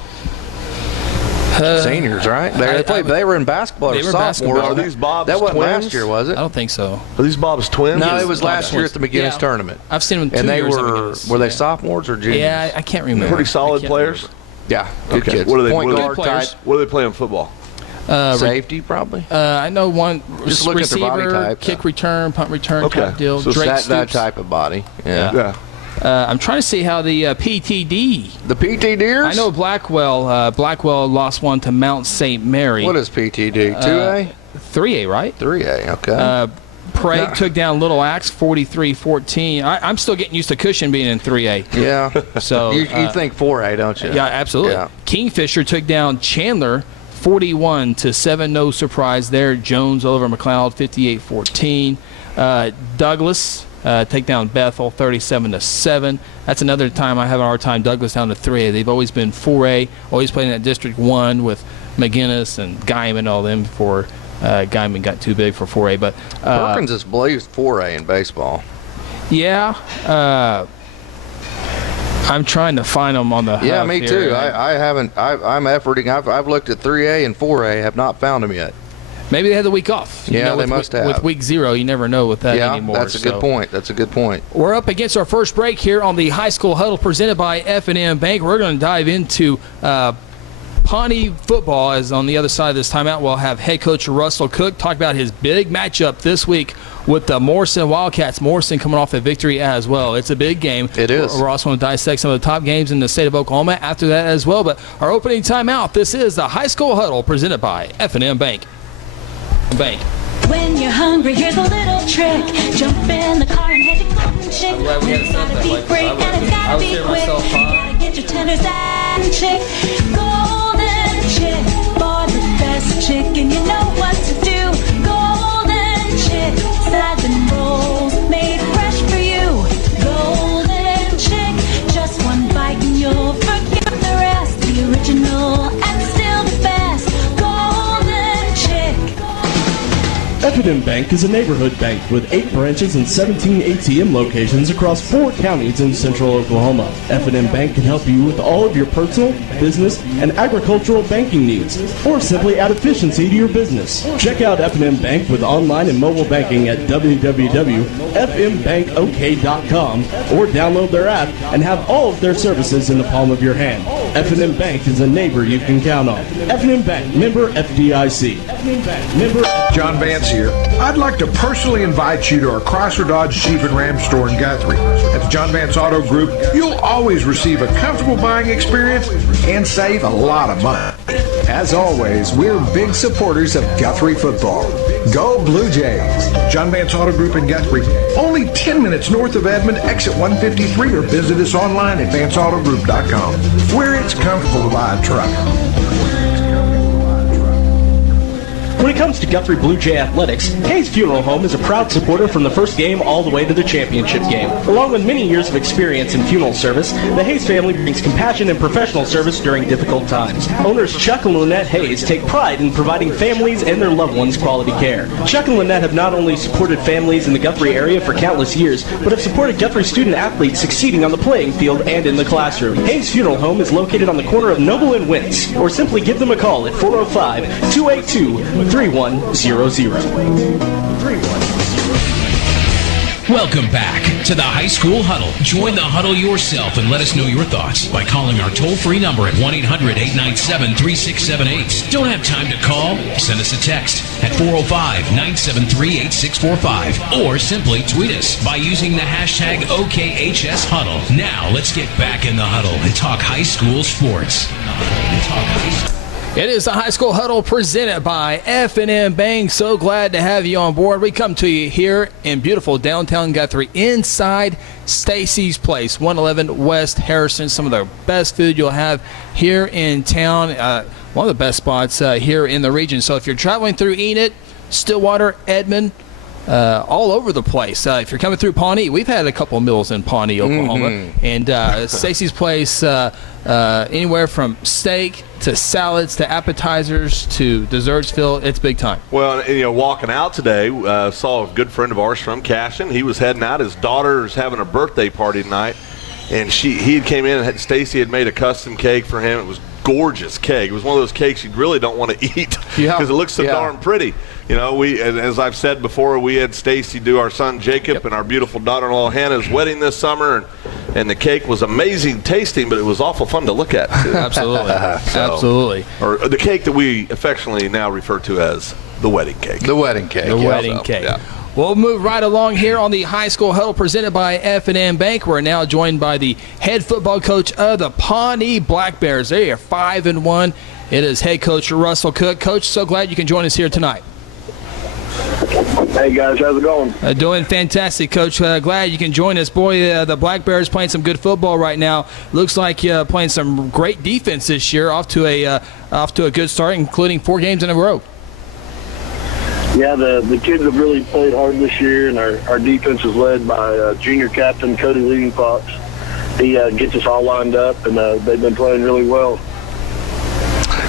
Seniors, right? They were in basketball. They were basketball. Are these Bob's That wasn't twins? last year, was it? I don't think so. Are these Bob's twins? No, it was last year at the McGinnis tournament. I've seen them 2 and years. Were they sophomores or juniors? Yeah, I can't remember. Pretty solid players? Remember. Yeah, good kids. What are they, Point guard type. What do they play in football? Safety, probably. I know one Just look receiver, at their body type, kick return, punt return type deal. So Drake that type of body. Yeah. I'm trying to see how the PTD. The PT Deers? I know Blackwell. Blackwell lost one to Mount St. Mary. What is PTD? 2A? 3A, right? 3A, okay. Prague took down Little Axe 43-14. I'm still getting used to Cushion being in 3A. Yeah. So you think 4A, don't you? Yeah, absolutely. Yeah. Kingfisher took down Chandler 41-7. No surprise there. Jones over McLeod 58-14. Douglas take down Bethel 37-7. That's another time I have a hard time. Douglas down to 3A. They've always been 4A. Always played in that District 1 with McGinnis and Guyman, all them before Guyman got too big for 4A. But Perkins has blazed 4A in baseball. Yeah. I'm trying to find them on the Yeah, me here. too. I haven't. I'm efforting. I've looked at 3A and 4A. Have not found them yet. Maybe they had the week off. Yeah, they must have. With week 0, you never know with that anymore. Yeah, that's a good point. That's a good point. We're up against our first break here on the High School Huddle presented by F&M Bank. We're going to dive into Pawnee football. As on the other side of this timeout, we'll have head coach Russell Cook talk about his big matchup this week with the Morrison Wildcats. Morrison coming off a victory as well. It's a big game. It is. We're also going to dissect some of the top games in the state of Oklahoma after that as well. But our opening timeout, this is the High School Huddle presented by F&M Bank. When you're hungry, here's a little trick. Jump in the car and head to Golden Chick. It's gotta be great and it's gotta be quick. You gotta get your tenders and chick. Golden Chick, for the best chicken, you know what to do. Golden Chick, sides and rolls made fresh for you. Golden Chick, just one bite and you'll forget the rest. The original and still the best. Golden Chick. F&M Bank is a neighborhood bank with 8 branches and 17 ATM locations across 4 counties in central Oklahoma. F&M Bank can help you with all of your personal, business, and agricultural banking needs, or simply add efficiency to your business. Check out F&M Bank with online and mobile banking at www.fmbankok.com or download their app and have all of their services in the palm of your hand. F&M Bank is a neighbor you can count on. F&M Bank, member FDIC. F&M Bank, member John Vance here. I'd like to personally invite you to our Chrysler Dodge Jeep and Ram store in Guthrie. At the John Vance Auto Group, you'll always receive a comfortable buying experience and save a lot of money. As always, we're big supporters of Guthrie football. Go Blue Jays! John Vance Auto Group in Guthrie, only 10 minutes north of Edmond, exit 153, or visit us online at vanceautogroup.com, where it's comfortable to buy a truck. When it comes to Guthrie Blue Jay Athletics, Hayes Funeral Home is a proud supporter from the first game all the way to the championship game. Along with many years of experience in funeral service, the Hayes family brings compassion and professional service during difficult times. Owners Chuck and Lynette Hayes take pride in providing families and their loved ones quality care. Chuck and Lynette have not only supported families in the Guthrie area for countless years, but have supported Guthrie student athletes succeeding on the playing field and in the classroom. Hayes Funeral Home is located on the corner of Noble and Wentz, or simply give them a call at 405-282-3100. Welcome back to the High School Huddle. Join the huddle yourself and let us know your thoughts by calling our toll-free number at 1-800-897-3678. Don't have time to call? Send us a text at 405-973-8645 or simply tweet us by using the hashtag OKHSHuddle. Now let's get back in the huddle and talk high school sports. It is the High School Huddle presented by F&M Bank. So glad to have you on board. We come to you here in beautiful downtown Guthrie inside Stacy's Place, 111 West Harrison. Some of the best food you'll have here in town. One of the best spots here in the region. So if you're traveling through Enid, Stillwater, Edmond, all over the place. If you're coming through Pawnee, we've had a couple meals in Pawnee, Oklahoma. And Stacy's Place, anywhere from steak to salads to appetizers to desserts, Phil, it's big time. Well, walking out today, saw a good friend of ours from Cashin. He was heading out. His daughter's having a birthday party tonight, and he came in and Stacy had made a custom cake for him. It was gorgeous cake. It was one of those cakes you really don't want to eat because it looks so darn pretty. As I've said before, we had Stacy do our son Jacob and our beautiful daughter-in-law Hannah's wedding this summer, and the cake was amazing tasting, but it was awful fun to look at too. Absolutely. Absolutely. Or the cake that we affectionately now refer to as the wedding cake. The wedding cake. The wedding cake. Yeah. We'll move right along here on the High School Huddle presented by F&M Bank. We're now joined by the head football coach of the Pawnee Black Bears. They are 5-1. It is head coach Russell Cook. Coach, so glad you can join us here tonight. Hey, guys. How's it going? Doing fantastic, Coach. Glad you can join us. Boy, the Black Bears playing some good football right now. Looks like playing some great defense this year, off to a good start, including 4 games in a row. Yeah, the kids have really played hard this year, and our defense is led by junior captain Cody Leading Fox. He gets us all lined up, and they've been playing really well.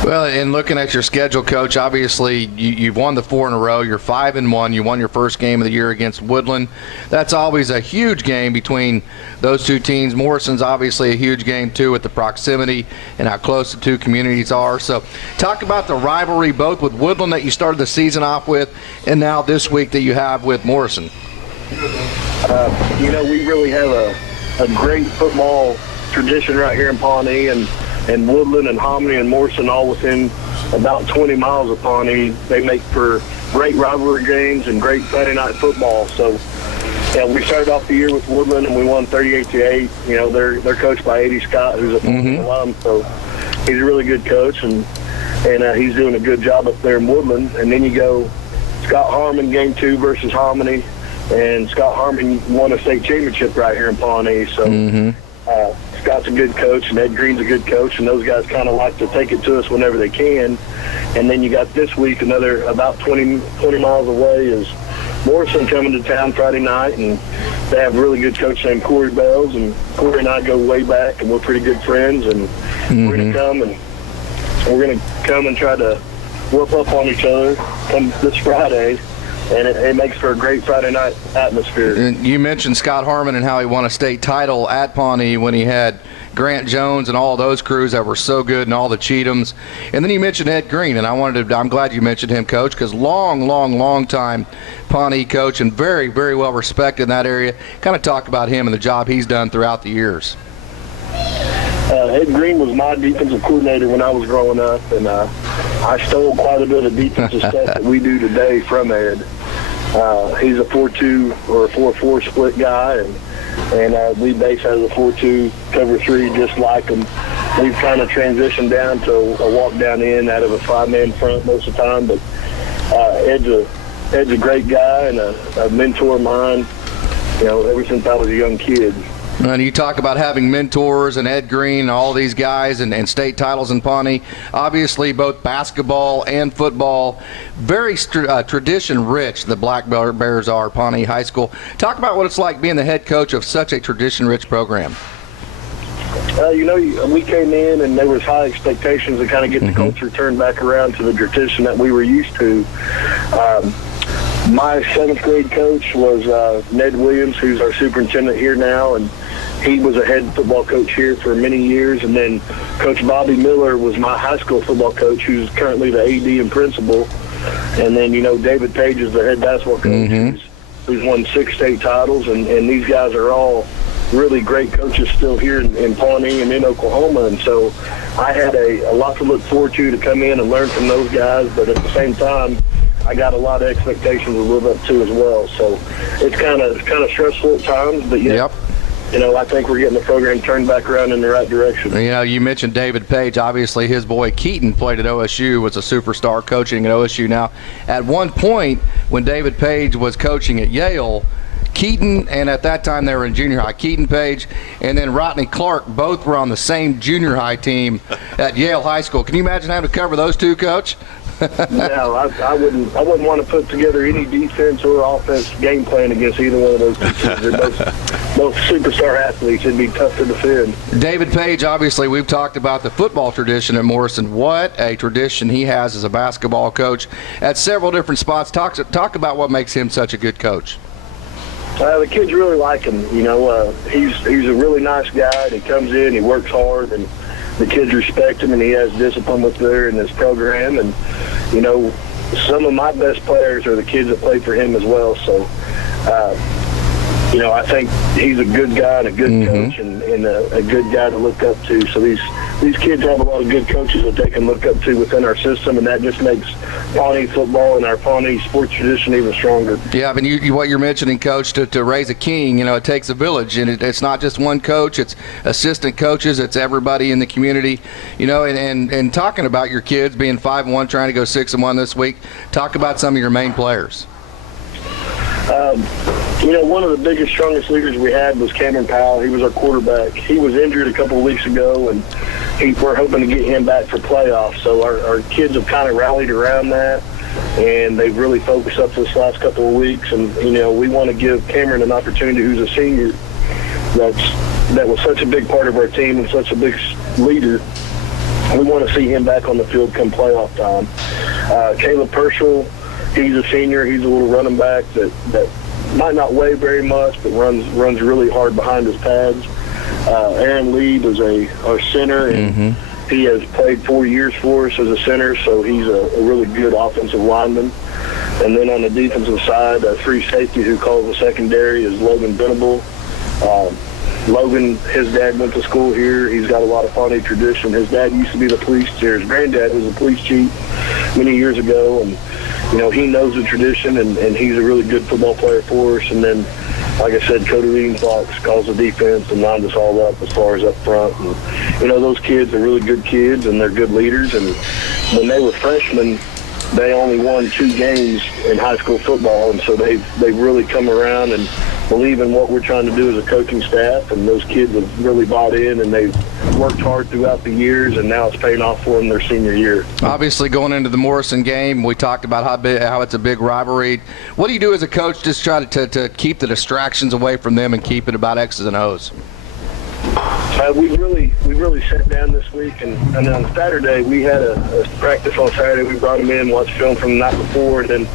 Well, in looking at your schedule, Coach, obviously you've won the 4 in a row. You're 5-1. You won your first game of the year against Woodland. That's always a huge game between those two teams. Morrison's obviously a huge game, too, with the proximity and how close the two communities are. So talk about the rivalry both with Woodland that you started the season off with and now this week that you have with Morrison. We really have a great football tradition right here in Pawnee, and Woodland and Hominy and Morrison all within about 20 miles of Pawnee. They make for great rivalry games and great Friday night football. So, we started off the year with Woodland and we won 38-8. They're coached by A.D. Scott, who's a former alum. So he's a really good coach, and he's doing a good job up there in Woodland. And then you go Scott Harmon game 2 versus Hominy, and Scott Harmon won a state championship right here in Pawnee. So. Scott's a good coach, and Ed Green's a good coach, and those guys kind of like to take it to us whenever they can. And then you got this week, another about 20 miles away is Morrison coming to town Friday night, and they have a really good coach named Corey Bells, and Corey and I go way back, and we're pretty good friends, and we're going to come and try to whoop up on each other come this Friday. and it makes for a great Friday night atmosphere. And you mentioned Scott Harmon and how he won a state title at Pawnee when he had Grant Jones and all those crews that were so good and all the Cheathams. And then you mentioned Ed Green, and I'm glad you mentioned him, Coach, because long time Pawnee coach and very, very well respected in that area. Kind of talk about him and the job he's done throughout the years. Ed Green was my defensive coordinator when I was growing up, and I stole quite a bit of defensive stuff that we do today from Ed. He's a 4-2 or a 4-4 split guy, and we base out of the 4-2 cover 3 just like him. We've kind of transitioned down to a walk down in out of a 5-man front most of the time, but Ed's a great guy and a mentor of mine, ever since I was a young kid. And you talk about having mentors and Ed Green and all these guys and state titles in Pawnee. Obviously, both basketball and football, very tradition-rich, the Black Bears are, Pawnee High School. Talk about what it's like being the head coach of such a tradition-rich program. We came in and there was high expectations to kind of get the culture turned back around to the tradition that we were used to. My 7th grade coach was Ned Williams, who's our superintendent here now, and he was a head football coach here for many years. And then Coach Bobby Miller was my high school football coach, who's currently the AD and principal. And then, David Page is the head basketball coach, who's won 6 state titles. And these guys are all really great coaches still here in Pawnee and in Oklahoma. And so I had a lot to look forward to come in and learn from those guys. But at the same time, I got a lot of expectations to live up to as well. So it's kind of stressful at times, but Yep. I think we're getting the program turned back around in the right direction. You mentioned David Page. Obviously, his boy Keaton played at OSU, was a superstar coaching at OSU. Now, at one point when David Page was coaching at Yale, Keaton, and at that time they were in junior high, Keaton Page and then Rodney Clark both were on the same junior high team at Yale High School. Can you imagine having to cover those two, Coach? No, I wouldn't want to put together any defense or offense game plan against either one of those teams. They're both superstar athletes. It'd be tough to defend. David Page, obviously, we've talked about the football tradition at Morrison. What a tradition he has as a basketball coach at several different spots. Talk about what makes him such a good coach. The kids really like him. He's a really nice guy. And he comes in, he works hard, and the kids respect him, and he has discipline with there in his program. And some of my best players are the kids that play for him as well. So, I think he's a good guy and a good coach and a good guy to look up to. So these kids have a lot of good coaches that they can look up to within our system, and that just makes Pawnee football and our Pawnee sports tradition even stronger. Yeah, but what you're mentioning, Coach, to raise a king, it takes a village, and it's not just one coach, it's assistant coaches, it's everybody in the community, and talking about your kids being 5-1, trying to go 6-1 this week, talk about some of your main players. One of the biggest, strongest leaders we had was Cameron Powell. He was our quarterback. He was injured a couple of weeks ago, and we're hoping to get him back for playoffs. So our kids have kind of rallied around that, and they've really focused up this last couple of weeks. And, we want to give Cameron an opportunity, who's a senior, that was such a big part of our team and such a big leader. We want to see him back on the field come playoff time. Caleb Purcell, he's a senior. He's a little running back that might not weigh very much, but runs really hard behind his pads. Aaron Lieb is our center, and he has played 4 years for us as a center, so he's a really good offensive lineman. And then on the defensive side, a free safety who calls the secondary is Logan Venable. Logan, his dad went to school here. He's got a lot of Pawnee tradition. His dad used to be the police chief. His granddad was a police chief many years ago, and he knows the tradition, and he's a really good football player for us. And then, like I said, Cody Reading-Fox calls the defense and lined us all up as far as up front. And, those kids are really good kids, and they're good leaders. And when they were freshmen, they only won 2 games in high school football, and so they've really come around and believe in what we're trying to do as a coaching staff, and those kids have really bought in, and they've worked hard throughout the years, and now it's paying off for them their senior year. Obviously, going into the Morrison game, we talked about how it's a big rivalry. What do you do as a coach just try to keep the distractions away from them and keep it about X's and O's? We really sat down this week, and on Saturday we had a practice on Saturday. We brought them in, watched film from the night before, and then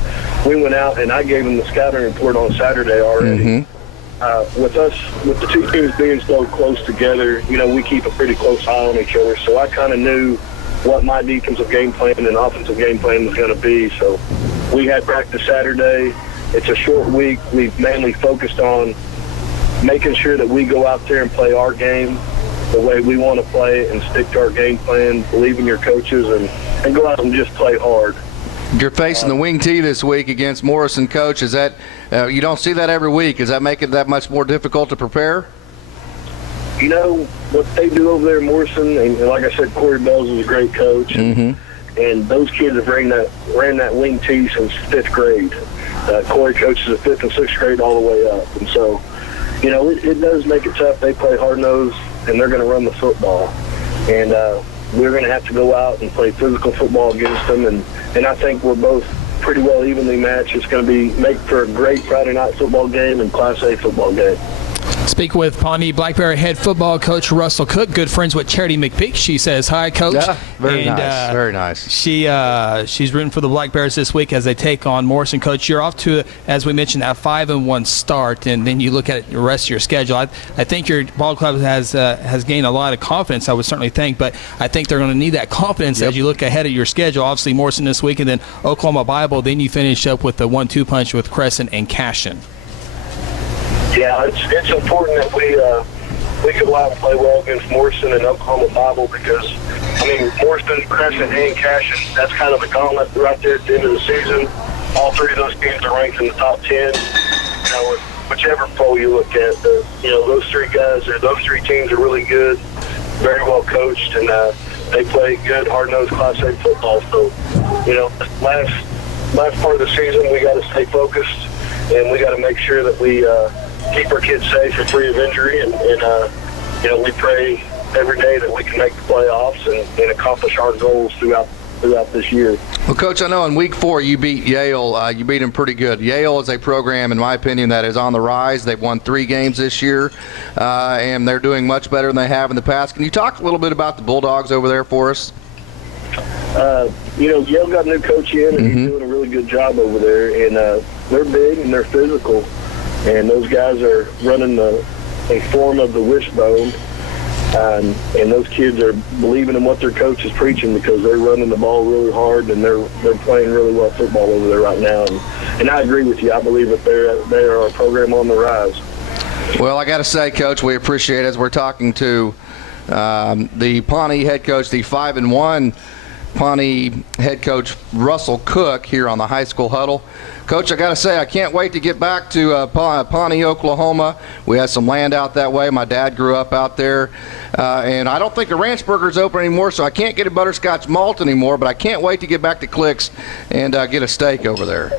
we went out and I gave them the scouting report on Saturday already. With the two teams being so close together, we keep a pretty close eye on each other. So I kind of knew what my defensive game plan and offensive game plan was going to be. So we had practice Saturday. It's a short week. We've mainly focused on making sure that we go out there and play our game the way we want to play it and stick to our game plan, believe in your coaches, and go out and just play hard. You're facing the wing tee this week against Morrison, Coach. Is that you don't see that every week? Does that make it that much more difficult to prepare? What they do over there in Morrison, and like I said, Corey Bells is a great coach, and those kids have ran that wing tee since 5th grade. Corey coaches at 5th and 6th grade all the way up, and so it does make it tough. They play hard-nosed, and they're going to run the football, and we're going to have to go out and play physical football against them, and I think we're both pretty well evenly matched. It's going to make for a great Friday night football game and Class A football game. Speak with Pawnee Blackberry head football coach Russell Cook, good friends with Charity McPeak. She says hi, Coach. Yeah, very nice. Very nice. She's rooting for the Black Bears this week as they take on Morrison. Coach, you're off to, as we mentioned, that 5-1 start, and then you look at the rest of your schedule. I think your ball club has gained a lot of confidence, I would certainly think, but I think they're going to need that confidence as you look ahead of your schedule. Obviously, Morrison this week, and then Oklahoma Bible. Then you finish up with the 1-2 punch with Crescent and Cashion. Yeah, it's important that we go out and play well against Morrison and Oklahoma Bible because, Morrison, Crescent, and Cashion, that's kind of the gauntlet right there at the end of the season. All three of those teams are ranked in the top 10. Whichever poll you look at, those three teams are really good, very well coached, and they play good, hard-nosed Class A football. So, last part of the season, we got to stay focused, and we got to make sure that we keep our kids safe and free of injury, and we pray every day that we can make the playoffs and accomplish our goals throughout this year. Well, Coach, I know in Week 4 you beat Yale. You beat them pretty good. Yale is a program, in my opinion, that is on the rise. They've won 3 games this year, and they're doing much better than they have in the past. Can you talk a little bit about the Bulldogs over there for us? Yale got a new coach in, and he's doing a really good job over there, and they're big and they're physical. And those guys are running a form of the wishbone, and those kids are believing in what their coach is preaching because they're running the ball really hard and they're playing really well football over there right now. And I agree with you. I believe that they are a program on the rise. Well, I got to say, Coach, we appreciate it as we're talking to the Pawnee head coach, the 5-1 Pawnee head coach Russell Cook here on the High School Huddle. Coach, I got to say, I can't wait to get back to Pawnee, Oklahoma. We had some land out that way. My dad grew up out there. And I don't think the Ranch Burger's open anymore, so I can't get a butterscotch malt anymore, but I can't wait to get back to Clicks and get a steak over there.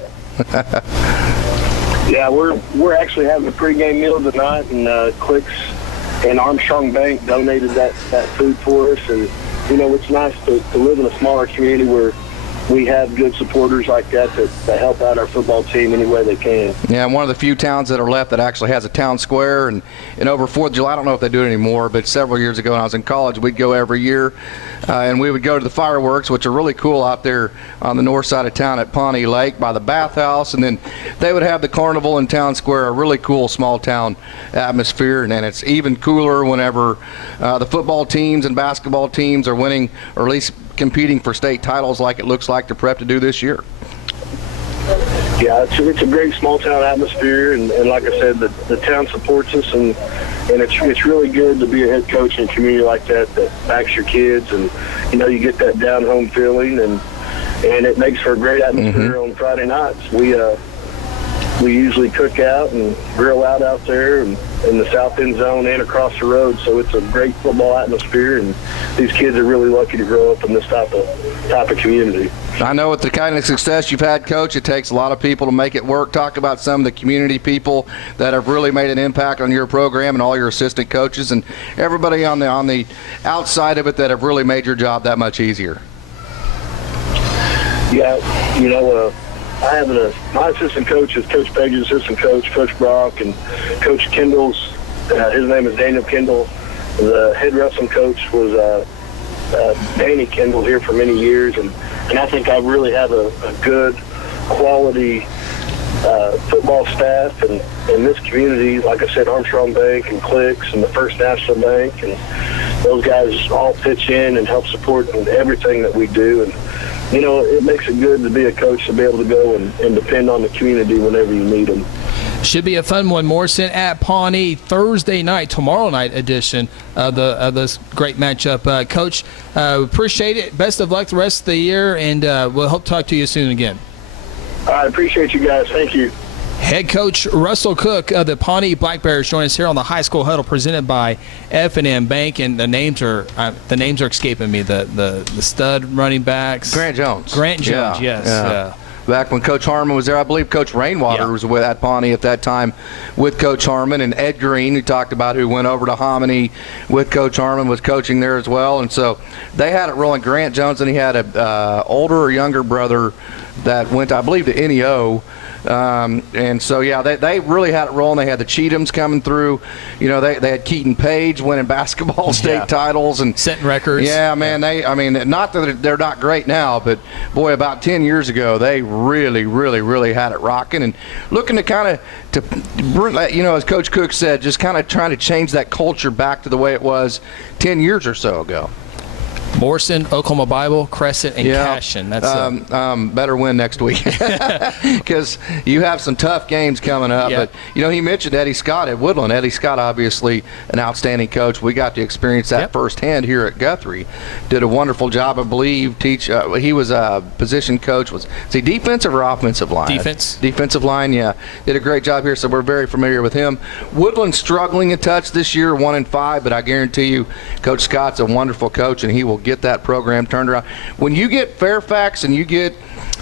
Yeah, we're actually having a pregame meal tonight, and Clicks and Armstrong Bank donated that food for us. And, it's nice to live in a smaller community where we have good supporters like that help out our football team any way they can. Yeah, one of the few towns that are left that actually has a town square. And over 4th of July, I don't know if they do it anymore, but several years ago when I was in college, we'd go every year. And we would go to the fireworks, which are really cool out there on the north side of town at Pawnee Lake by the bathhouse. And then they would have the carnival in town square, a really cool small town atmosphere. And then it's even cooler whenever the football teams and basketball teams are winning, or at least competing for state titles like it looks like they're prepped to do this year. Yeah, it's a great small town atmosphere, and like I said, the town supports us, and it's really good to be a head coach in a community like that backs your kids, and you get that down home feeling, and it makes for a great atmosphere on Friday nights. We usually cook out and grill out there and in the south end zone and across the road, so it's a great football atmosphere, and these kids are really lucky to grow up in this type of community. I know with the kind of success you've had, Coach, it takes a lot of people to make it work. Talk about some of the community people that have really made an impact on your program and all your assistant coaches and everybody on the outside of it that have really made your job that much easier. Yeah, I have my assistant coach is Coach Page's assistant coach, Coach Brock, and Coach Kendall's, his name is Daniel Kendall. The head wrestling coach was Danny Kendall here for many years, and I think I really have a good quality football staff and in this community, like I said, Armstrong Bank and Clicks and the First National Bank, and those guys all pitch in and help support in everything that we do. And, you know, it makes it good to be a coach to be able to go and depend on the community whenever you need them. Should be a fun one, Morrison, at Pawnee Thursday night, tomorrow night edition of this great matchup. Coach, appreciate it. Best of luck the rest of the year, and we'll hope to talk to you soon again. I appreciate you guys. Thank you. Head coach Russell Cook of the Pawnee Black Bears joining us here on the High School Huddle presented by F&M Bank, and the names are escaping me. The stud running backs. Grant Jones, yes. Yeah. Back when Coach Harmon was there, I believe Coach Rainwater was at Pawnee at that time with Coach Harmon, and Ed Green, who talked about, who went over to Hominy with Coach Harmon, was coaching there as well. And so they had it rolling. Grant Jones, and he had a older or younger brother that went, I believe, to NEO. And so, yeah, they really had it rolling. They had the Cheathams coming through. You know, they had Keaton Page winning basketball state titles and setting records. Yeah, man. Not that they're not great now, but boy, about 10 years ago, they really had it rocking and looking to kind of you know, as Coach Cook said, just kind of trying to change that culture back to the way it was 10 years or so ago. Morrison, Oklahoma Bible, Crescent, and Cashion. That's better win next week because you have some tough games coming up. Yeah. But, you know, he mentioned Eddie Scott at Woodland. Eddie Scott, obviously an outstanding coach. We got to experience that firsthand here at Guthrie. Did a wonderful job, I believe. He was a position coach. Was he defensive or offensive line? Defensive line, yeah. Did a great job here, so we're very familiar with him. Woodland struggling a touch this year, 1-5, but I guarantee you Coach Scott's a wonderful coach, and he will get that program turned around. When you get Fairfax and you get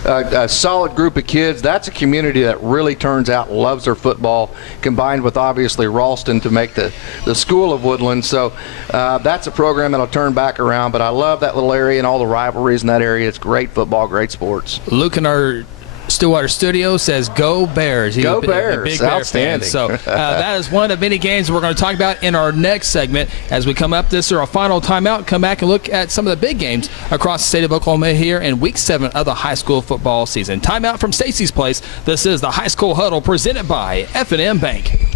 a solid group of kids, that's a community that really turns out, loves their football, combined with obviously Ralston to make the school of Woodland. So that's a program that'll turn back around. But I love that little area and all the rivalries in that area. It's great football, great sports. Luke in our Stillwater studio says, "Go Bears!" Go Bears! A big Bear Outstanding. Fan. So that is one of many games we're going to talk about in our next segment as we come up. This is our final timeout. Come back and look at some of the big games across the state of Oklahoma here in Week 7 of the high school football season. Timeout from Stacy's Place. This is the High School Huddle presented by F&M Bank.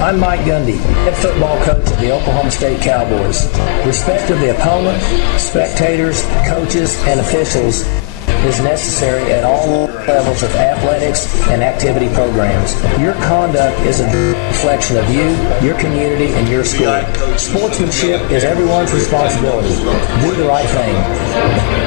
I'm Mike Gundy, head football coach of the Oklahoma State Cowboys. Respect of the opponent, spectators, coaches, and officials is necessary at all levels of athletics and activity programs. Your conduct is a reflection of you, your community, and your school. Sportsmanship is everyone's responsibility. Do the right thing.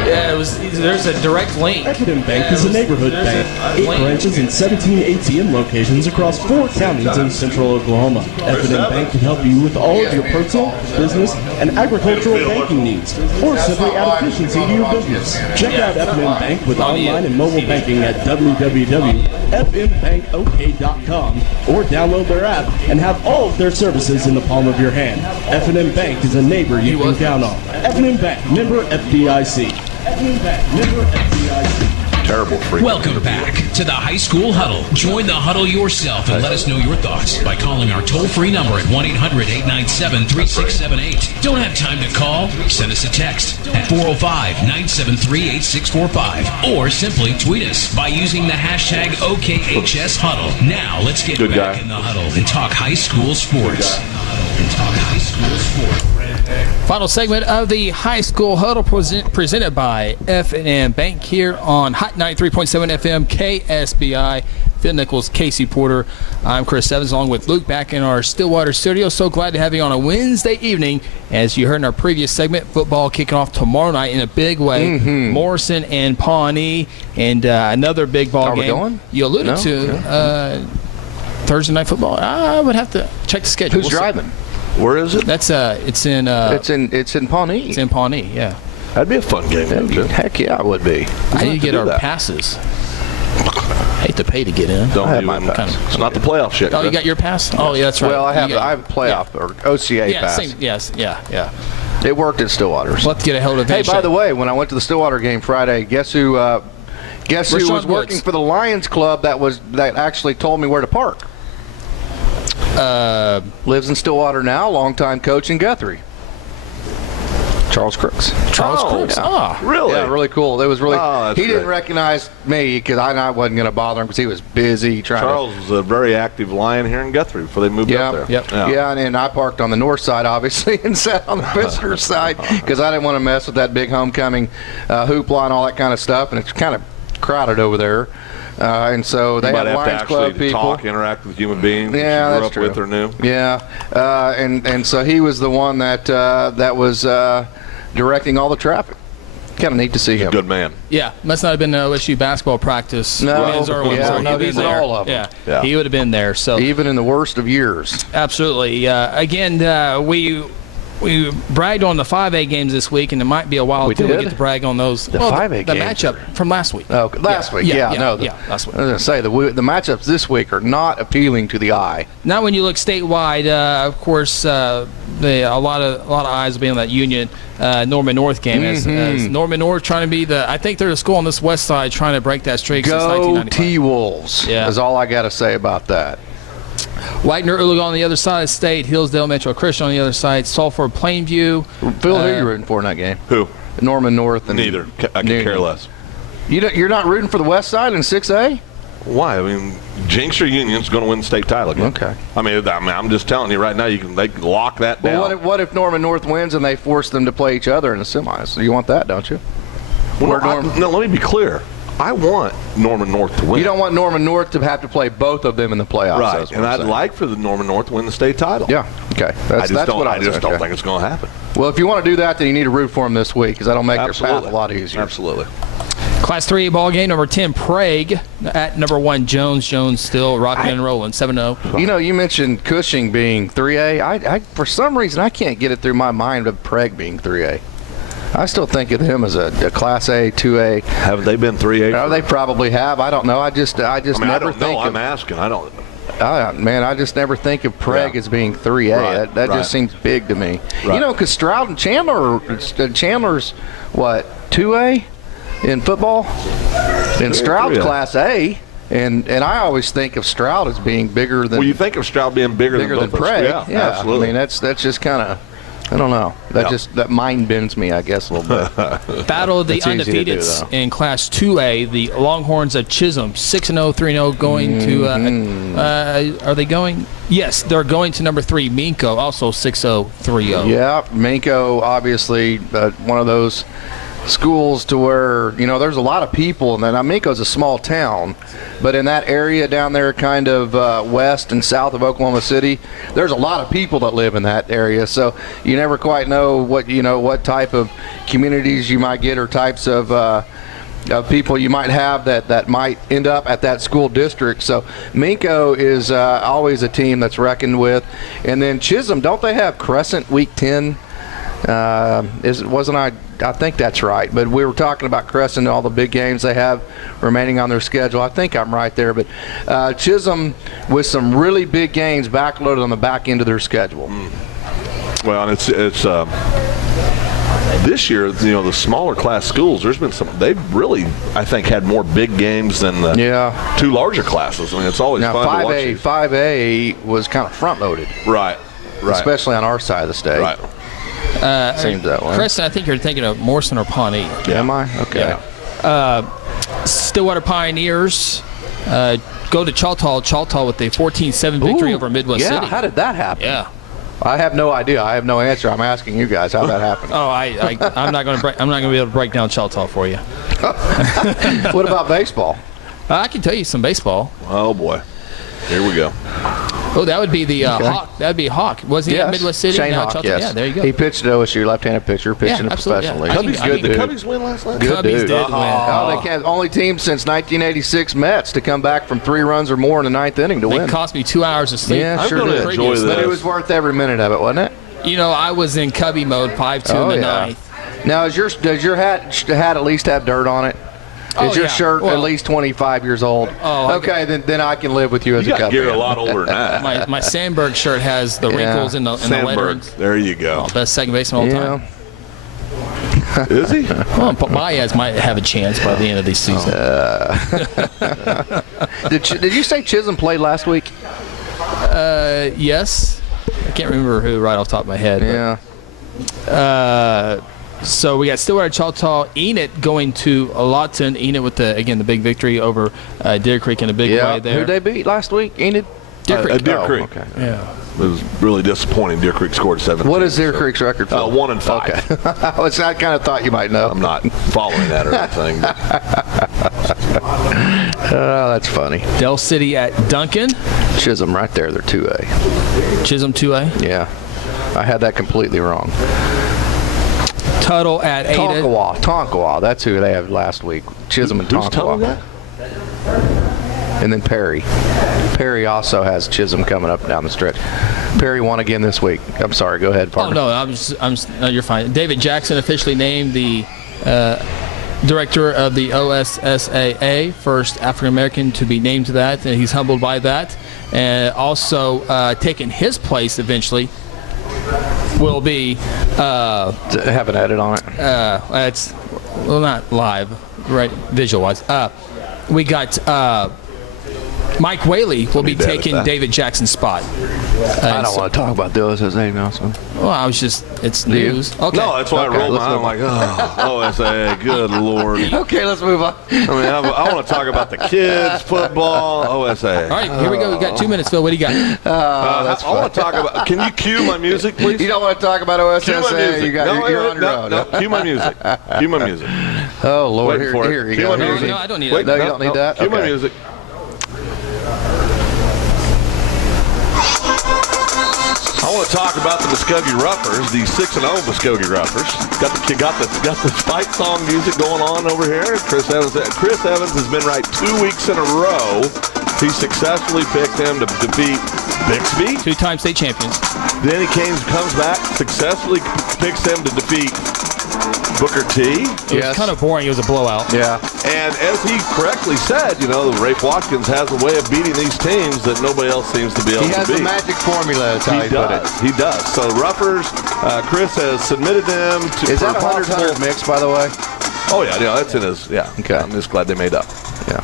Yeah, there's a direct link. F&M Bank is a neighborhood bank. 8 branches and 17 ATM locations across 4 counties in central Oklahoma. F&M Bank can help you with all of your personal, business, and agricultural banking needs, or simply add efficiency to your business. Check out F&M Bank with online and mobile banking at www.fmbankok.com or download their app and have all of their services in the palm of your hand. F&M Bank is a neighbor you can count on. F&M Bank, member FDIC. F&M Bank, member FDIC. Terrible freak. Welcome back to the High School Huddle. Join the huddle yourself and let us know your thoughts by calling our toll-free number at 1-800-897-3678. Don't have time to call? Send us a text at 405-973-8645 or simply tweet us by using the hashtag OKHSHuddle. Now let's get back in the huddle and talk high school sports. Final segment of the High School Huddle presented by F&M Bank here on Hot 93.7 FM KSBI. Phil Nichols, Casey Porter. I'm Chris Evans along with Luke back in our Stillwater studio. So glad to have you on a Wednesday evening. As you heard in our previous segment, football kicking off tomorrow night in a big way. Morrison and Pawnee and another big ball game. Are we going? You alluded to Thursday night football. I would have to check the schedule. Who's driving? Where is it? That's it's in Pawnee. It's in Pawnee, yeah. That'd be a fun game. Heck yeah, it would be. I need to get our passes. I hate to pay to get in. Don't have my pass. It's not the playoffs yet. Oh, you got your pass? Oh, yeah, that's right. Well, I have a playoff or OCA pass. Yes. It worked at Stillwater. Let's get a hold of it. Hey, by the way, when I went to the Stillwater game Friday, guess who was working for the Lions Club that actually told me where to park? Lives in Stillwater now, longtime coach in Guthrie. Charles Crooks. Charles Crooks. Yeah. Really? Yeah, really cool. It was really. He didn't great. recognize me because I wasn't going to bother him because he was busy trying. Charles was a very active Lion here in Guthrie before they moved up there. Yep. Yeah, and I parked on the north side, obviously, and sat on the visitor side because I didn't want to mess with that big homecoming hoopla and all that kind of stuff, and it's kind of crowded over there. And so they have Lions Club people. Talk, interact with human beings Yeah, that you that's grew up true. with or knew. Yeah, and so he was the one that was directing all the traffic. Kind of neat to see him. Good man. Yeah, must not have been no OSU basketball practice. No, Men's or women's, so he'd he's been in there. all of them. Yeah, he would have been there. So even in the worst of years. Absolutely. Again, we bragged on the 5A games this week, and it might be a while until we get to brag on those. The 5A the games. matchup from last week. Oh, last week. last week. I was going to say the matchups this week are not appealing to the eye. Now, when you look statewide, of course, a lot of eyes will be on that Union Norman North game. As Norman North trying to be I think they're the school on this west side trying to break that streak since 1995. Go T-Wolves. Yeah. Is all I got to say about that. Whitener Oolog on the other side of the state, Hillsdale Metro Christian on the other side, Salford Plainview. Phil, who are you rooting for in that game? Who? Norman North. And Neither. I could care less. You're not rooting for the west side in 6A? Why? I mean, Jinx or Union's going to win the state title again. Okay. I mean, I'm just telling you right now, they can lock that down. Well, what if Norman North wins and they force them to play each other in the semis? So you want that, don't you? No, let me be clear. I want Norman North to win. You don't want Norman North to have to play both of them in the playoffs. Right, and I'd like for the Norman North to win the state title. Yeah, okay. That's what I just don't think it's going to happen. Well, if you want to do that, then you need to root for them this week because that'll make their path a lot easier. Absolutely. Class 3A ball game, number 10, Prague at number 1, Jones. Jones still rocking and rolling, 7-0. You know, you mentioned Cushing being 3A. I for some reason, I can't get it through my mind of Prague being 3A. I still think of him as a Class A, 2A. Haven't they been 3A? No, they probably have. I don't know. I just never I don't think. know. I'm asking. I don't. Man, I just never think of Prague as being 3A. That just seems big to me. Right. You know, because Stroud and Chandler's what, 2A in football? And Stroud's 3A. Class A. And I always think of Stroud as being bigger than. Well, you think of Stroud being bigger than both Prague? of us. Yeah, absolutely. I mean, that's just kind of. I don't know. That mind bends me, I guess, a little bit. Battle of the It's easy to do, undefeateds though. in Class 2A. The Longhorns of Chisholm, 6-0, 3-0, going to. Are they going? Yes, they're going to number 3, Minko, also 6-0, 3-0. Yeah, Minko, obviously, one of those schools to where, there's a lot of people. And then Minko's a small town, but in that area down there kind of west and south of Oklahoma City, there's a lot of people that live in that area. So you never quite know what type of communities you might get or types of people you might have that might end up at that school district. So Minko is always a team that's reckoned with. And then Chisholm, don't they have Crescent Week 10? I think that's right, but we were talking about Crescent and all the big games they have remaining on their schedule. I think I'm right there, but Chisholm with some really big games backloaded on the back end of their schedule. Well, and it's this year, the smaller class schools, there's been some. They've really, I think, had more big games than the two larger classes. I mean, it's always fun to watch. 5A was kind of front loaded, right, especially on our side of the state. Right. Seems that way. Chris, I think you're thinking of Morrison or Pawnee. Yeah. Am I? Okay. Yeah. Stillwater Pioneers go to Choctaw with a 14-7 victory over Midwest City. How did that happen? Yeah. I have no idea. I have no answer. I'm asking you guys how that happened. I'm not going to be able to break down Choctaw for you. What about baseball? I can tell you some baseball. Oh boy, here we go. Oh, that would be the Hawk. That would be Hawk. Wasn't he at Midwest City? Shane Now Hawk, Choctaw? yes. Yeah, there you go. He pitched at OSU, left-handed pitcher, pitching professionally. Yeah. Cubbies good. The Cubbies win last night. Good Cubbies dude. did win. Oh, they can't. Only team since 1986 Mets to come back from 3 runs or more in the 9th inning to win. It cost me 2 hours of sleep. Yeah, I'm sure gonna did. enjoy this. But it was worth every minute of it, wasn't it? I was in Cubby mode, 5-2 in the ninth. Now, does your hat at least have dirt on it? Is your shirt at least 25 years old? Oh, okay, then I can live with you as a Cub You're fan. a lot older than that. My Sandberg shirt has the wrinkles in the Sandberg. letterings. There you go. Best second baseman all time. Is he? Well, Baez might have a chance by the end of the season. Did you say Chisholm played last week? Yes. I can't remember who right off the top of my head. Yeah. So we got Stillwater, Choctaw, Enid going to Lawton. Enid with the big victory over Deer Creek in a big way there. Who'd they beat last week? Enid? Deer Creek. Deer Creek. Okay. Yeah. It was really disappointing. Deer Creek scored 17. What is Deer Creek's record? 1-5. Okay. I kind of thought you might know. I'm not following that or anything. Oh, that's funny. Del City at Duncan. Chisholm right there. They're 2A. Chisholm 2A. Yeah. I had that completely wrong. Tuttle at Ada. Tonkawa. That's who they had last week. Chisholm and Tonkawa. And then Perry. Perry also has Chisholm coming up down the stretch. Perry won again this week. I'm sorry. Go ahead, partner. Oh, no. No, you're fine. David Jackson officially named the director of the OSSAA, first African-American to be named to that. And he's humbled by that. And also taking his place eventually will be have an edit on it. It's not live, right? Visual-wise. We got Mike Whaley will be taking David Jackson's spot. I don't want to talk about the OSSAA announcement. Well, it's news. Okay. No, that's why I rolled my eye. I'm like, OSSAA, good Lord. Okay, let's move on. I mean, I want to talk about the kids, football, OSSAA. All right, here we go. We got 2 minutes, Phil. What do you got? I want to talk about. Can you cue my music, please? You don't want to talk about OSSAA? You're on your own. No, cue my music. Cue my music. Oh, Lord. Wait for Here it. you go. No, I don't need Wait, that. No, you don't need that? Cue my music. I want to talk about the Muskogee Roughers, the 6-0 Muskogee Roughers. Got the fight song music going on over here. Chris Evans has been right 2 weeks in a row. He successfully picked them to defeat Bixby, 2-time state champions. Then he comes back, successfully picks them to defeat Booker T. It was kind of boring. It was a blowout. Yeah. And as he correctly said, Rafe Watkins has a way of beating these teams that nobody else seems to be able to beat. He has the magic formula, that's how he put it. He does. So Ruffers, Chris has submitted them to. Is that a 100 mix, by the way? Oh, yeah, that's in his. Yeah. Okay. I'm just glad they made up. Yeah.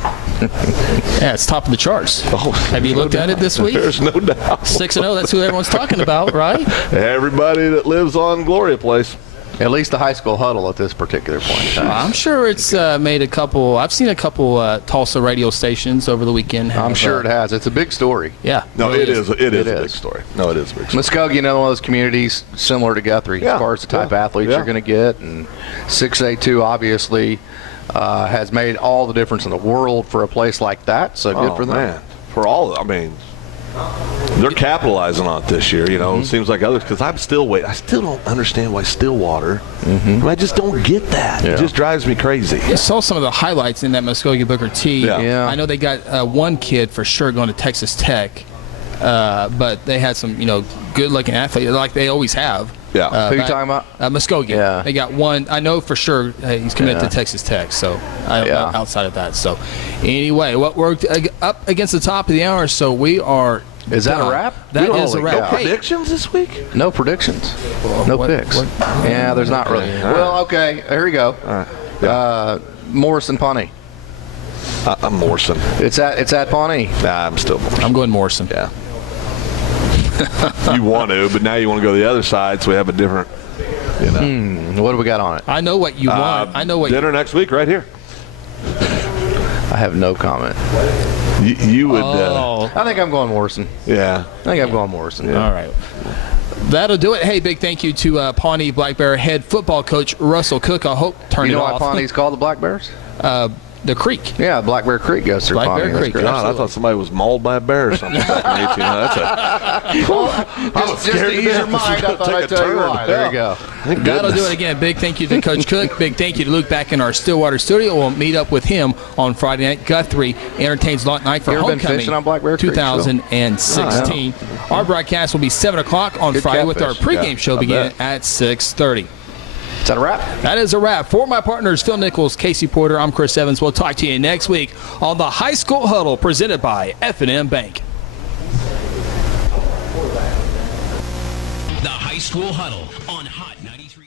Yeah, it's top of the charts. Oh, have you looked at it this week? There's no doubt. 6-0, that's who everyone's talking about, right? Everybody that lives on Gloria Place. At least the high school huddle at this particular point. I'm sure it's made a couple. I've seen a couple Tulsa radio stations over the weekend. I'm sure it has. It's a big story. Yeah. No, it is. It is a big story. No, it is a big story. Muskogee, another one of those communities similar to Guthrie as far as the type of athletes you're going to get. And 6A2 obviously has made all the difference in the world for a place like that. So good for them. Man. For all, they're capitalizing on it this year. It seems like others, because I still don't understand why Stillwater. I just don't get that. Yeah. It just drives me crazy. I saw some of the highlights in that Muskogee Booker T. Yeah. I know they got one kid for sure going to Texas Tech, but they had some good-looking athletes like they always have. Yeah. Who are you talking about? Muskogee. Yeah. They got one. I know for sure he's committed to Texas Tech. So I don't know outside of that. So anyway, we're up against the top of the hour. So we are. Is that a wrap? That is a wrap. No predictions this week? No predictions. No picks. Yeah, there's not really. Well, okay. Here we go. Morrison Pawnee. I'm Morrison. It's at Pawnee. Nah, I'm still Morrison. I'm going Morrison. Yeah. You want to, but now you want to go to the other side, so we have a different. What do we got on it? I know what you want. I know what dinner next week, right here. I have no comment. You would. I think I'm going Morrison. Yeah. I think I'm going Morrison. Yeah. All right. That'll do it. Hey, big thank you to Pawnee Black Bear head football coach Russell Cook. I hope turned it off. You know why Pawnee's called the Black Bears? The creek. Yeah, Black Bear Creek goes through Black Pawnee. Bear Creek. God, I thought somebody was mauled by a bear or something back in 1800. Just to ease your mind, I thought I'd tell you why. There you go. That'll do it again. Big thank you to Coach Cook. Big thank you to Luke back in our Stillwater studio. We'll meet up with him on Friday night. Guthrie entertains Lot Night for Homecoming on Black Bear Creek, 2016. Our broadcast will be 7 o'clock on Friday with our pregame show beginning at 6:30. Is that a wrap? That is a wrap. For my partners, Phil Nichols, Casey Porter, I'm Chris Evans. We'll talk to you next week on the High School Huddle presented by F&M Bank. The High School Huddle on Hot 93.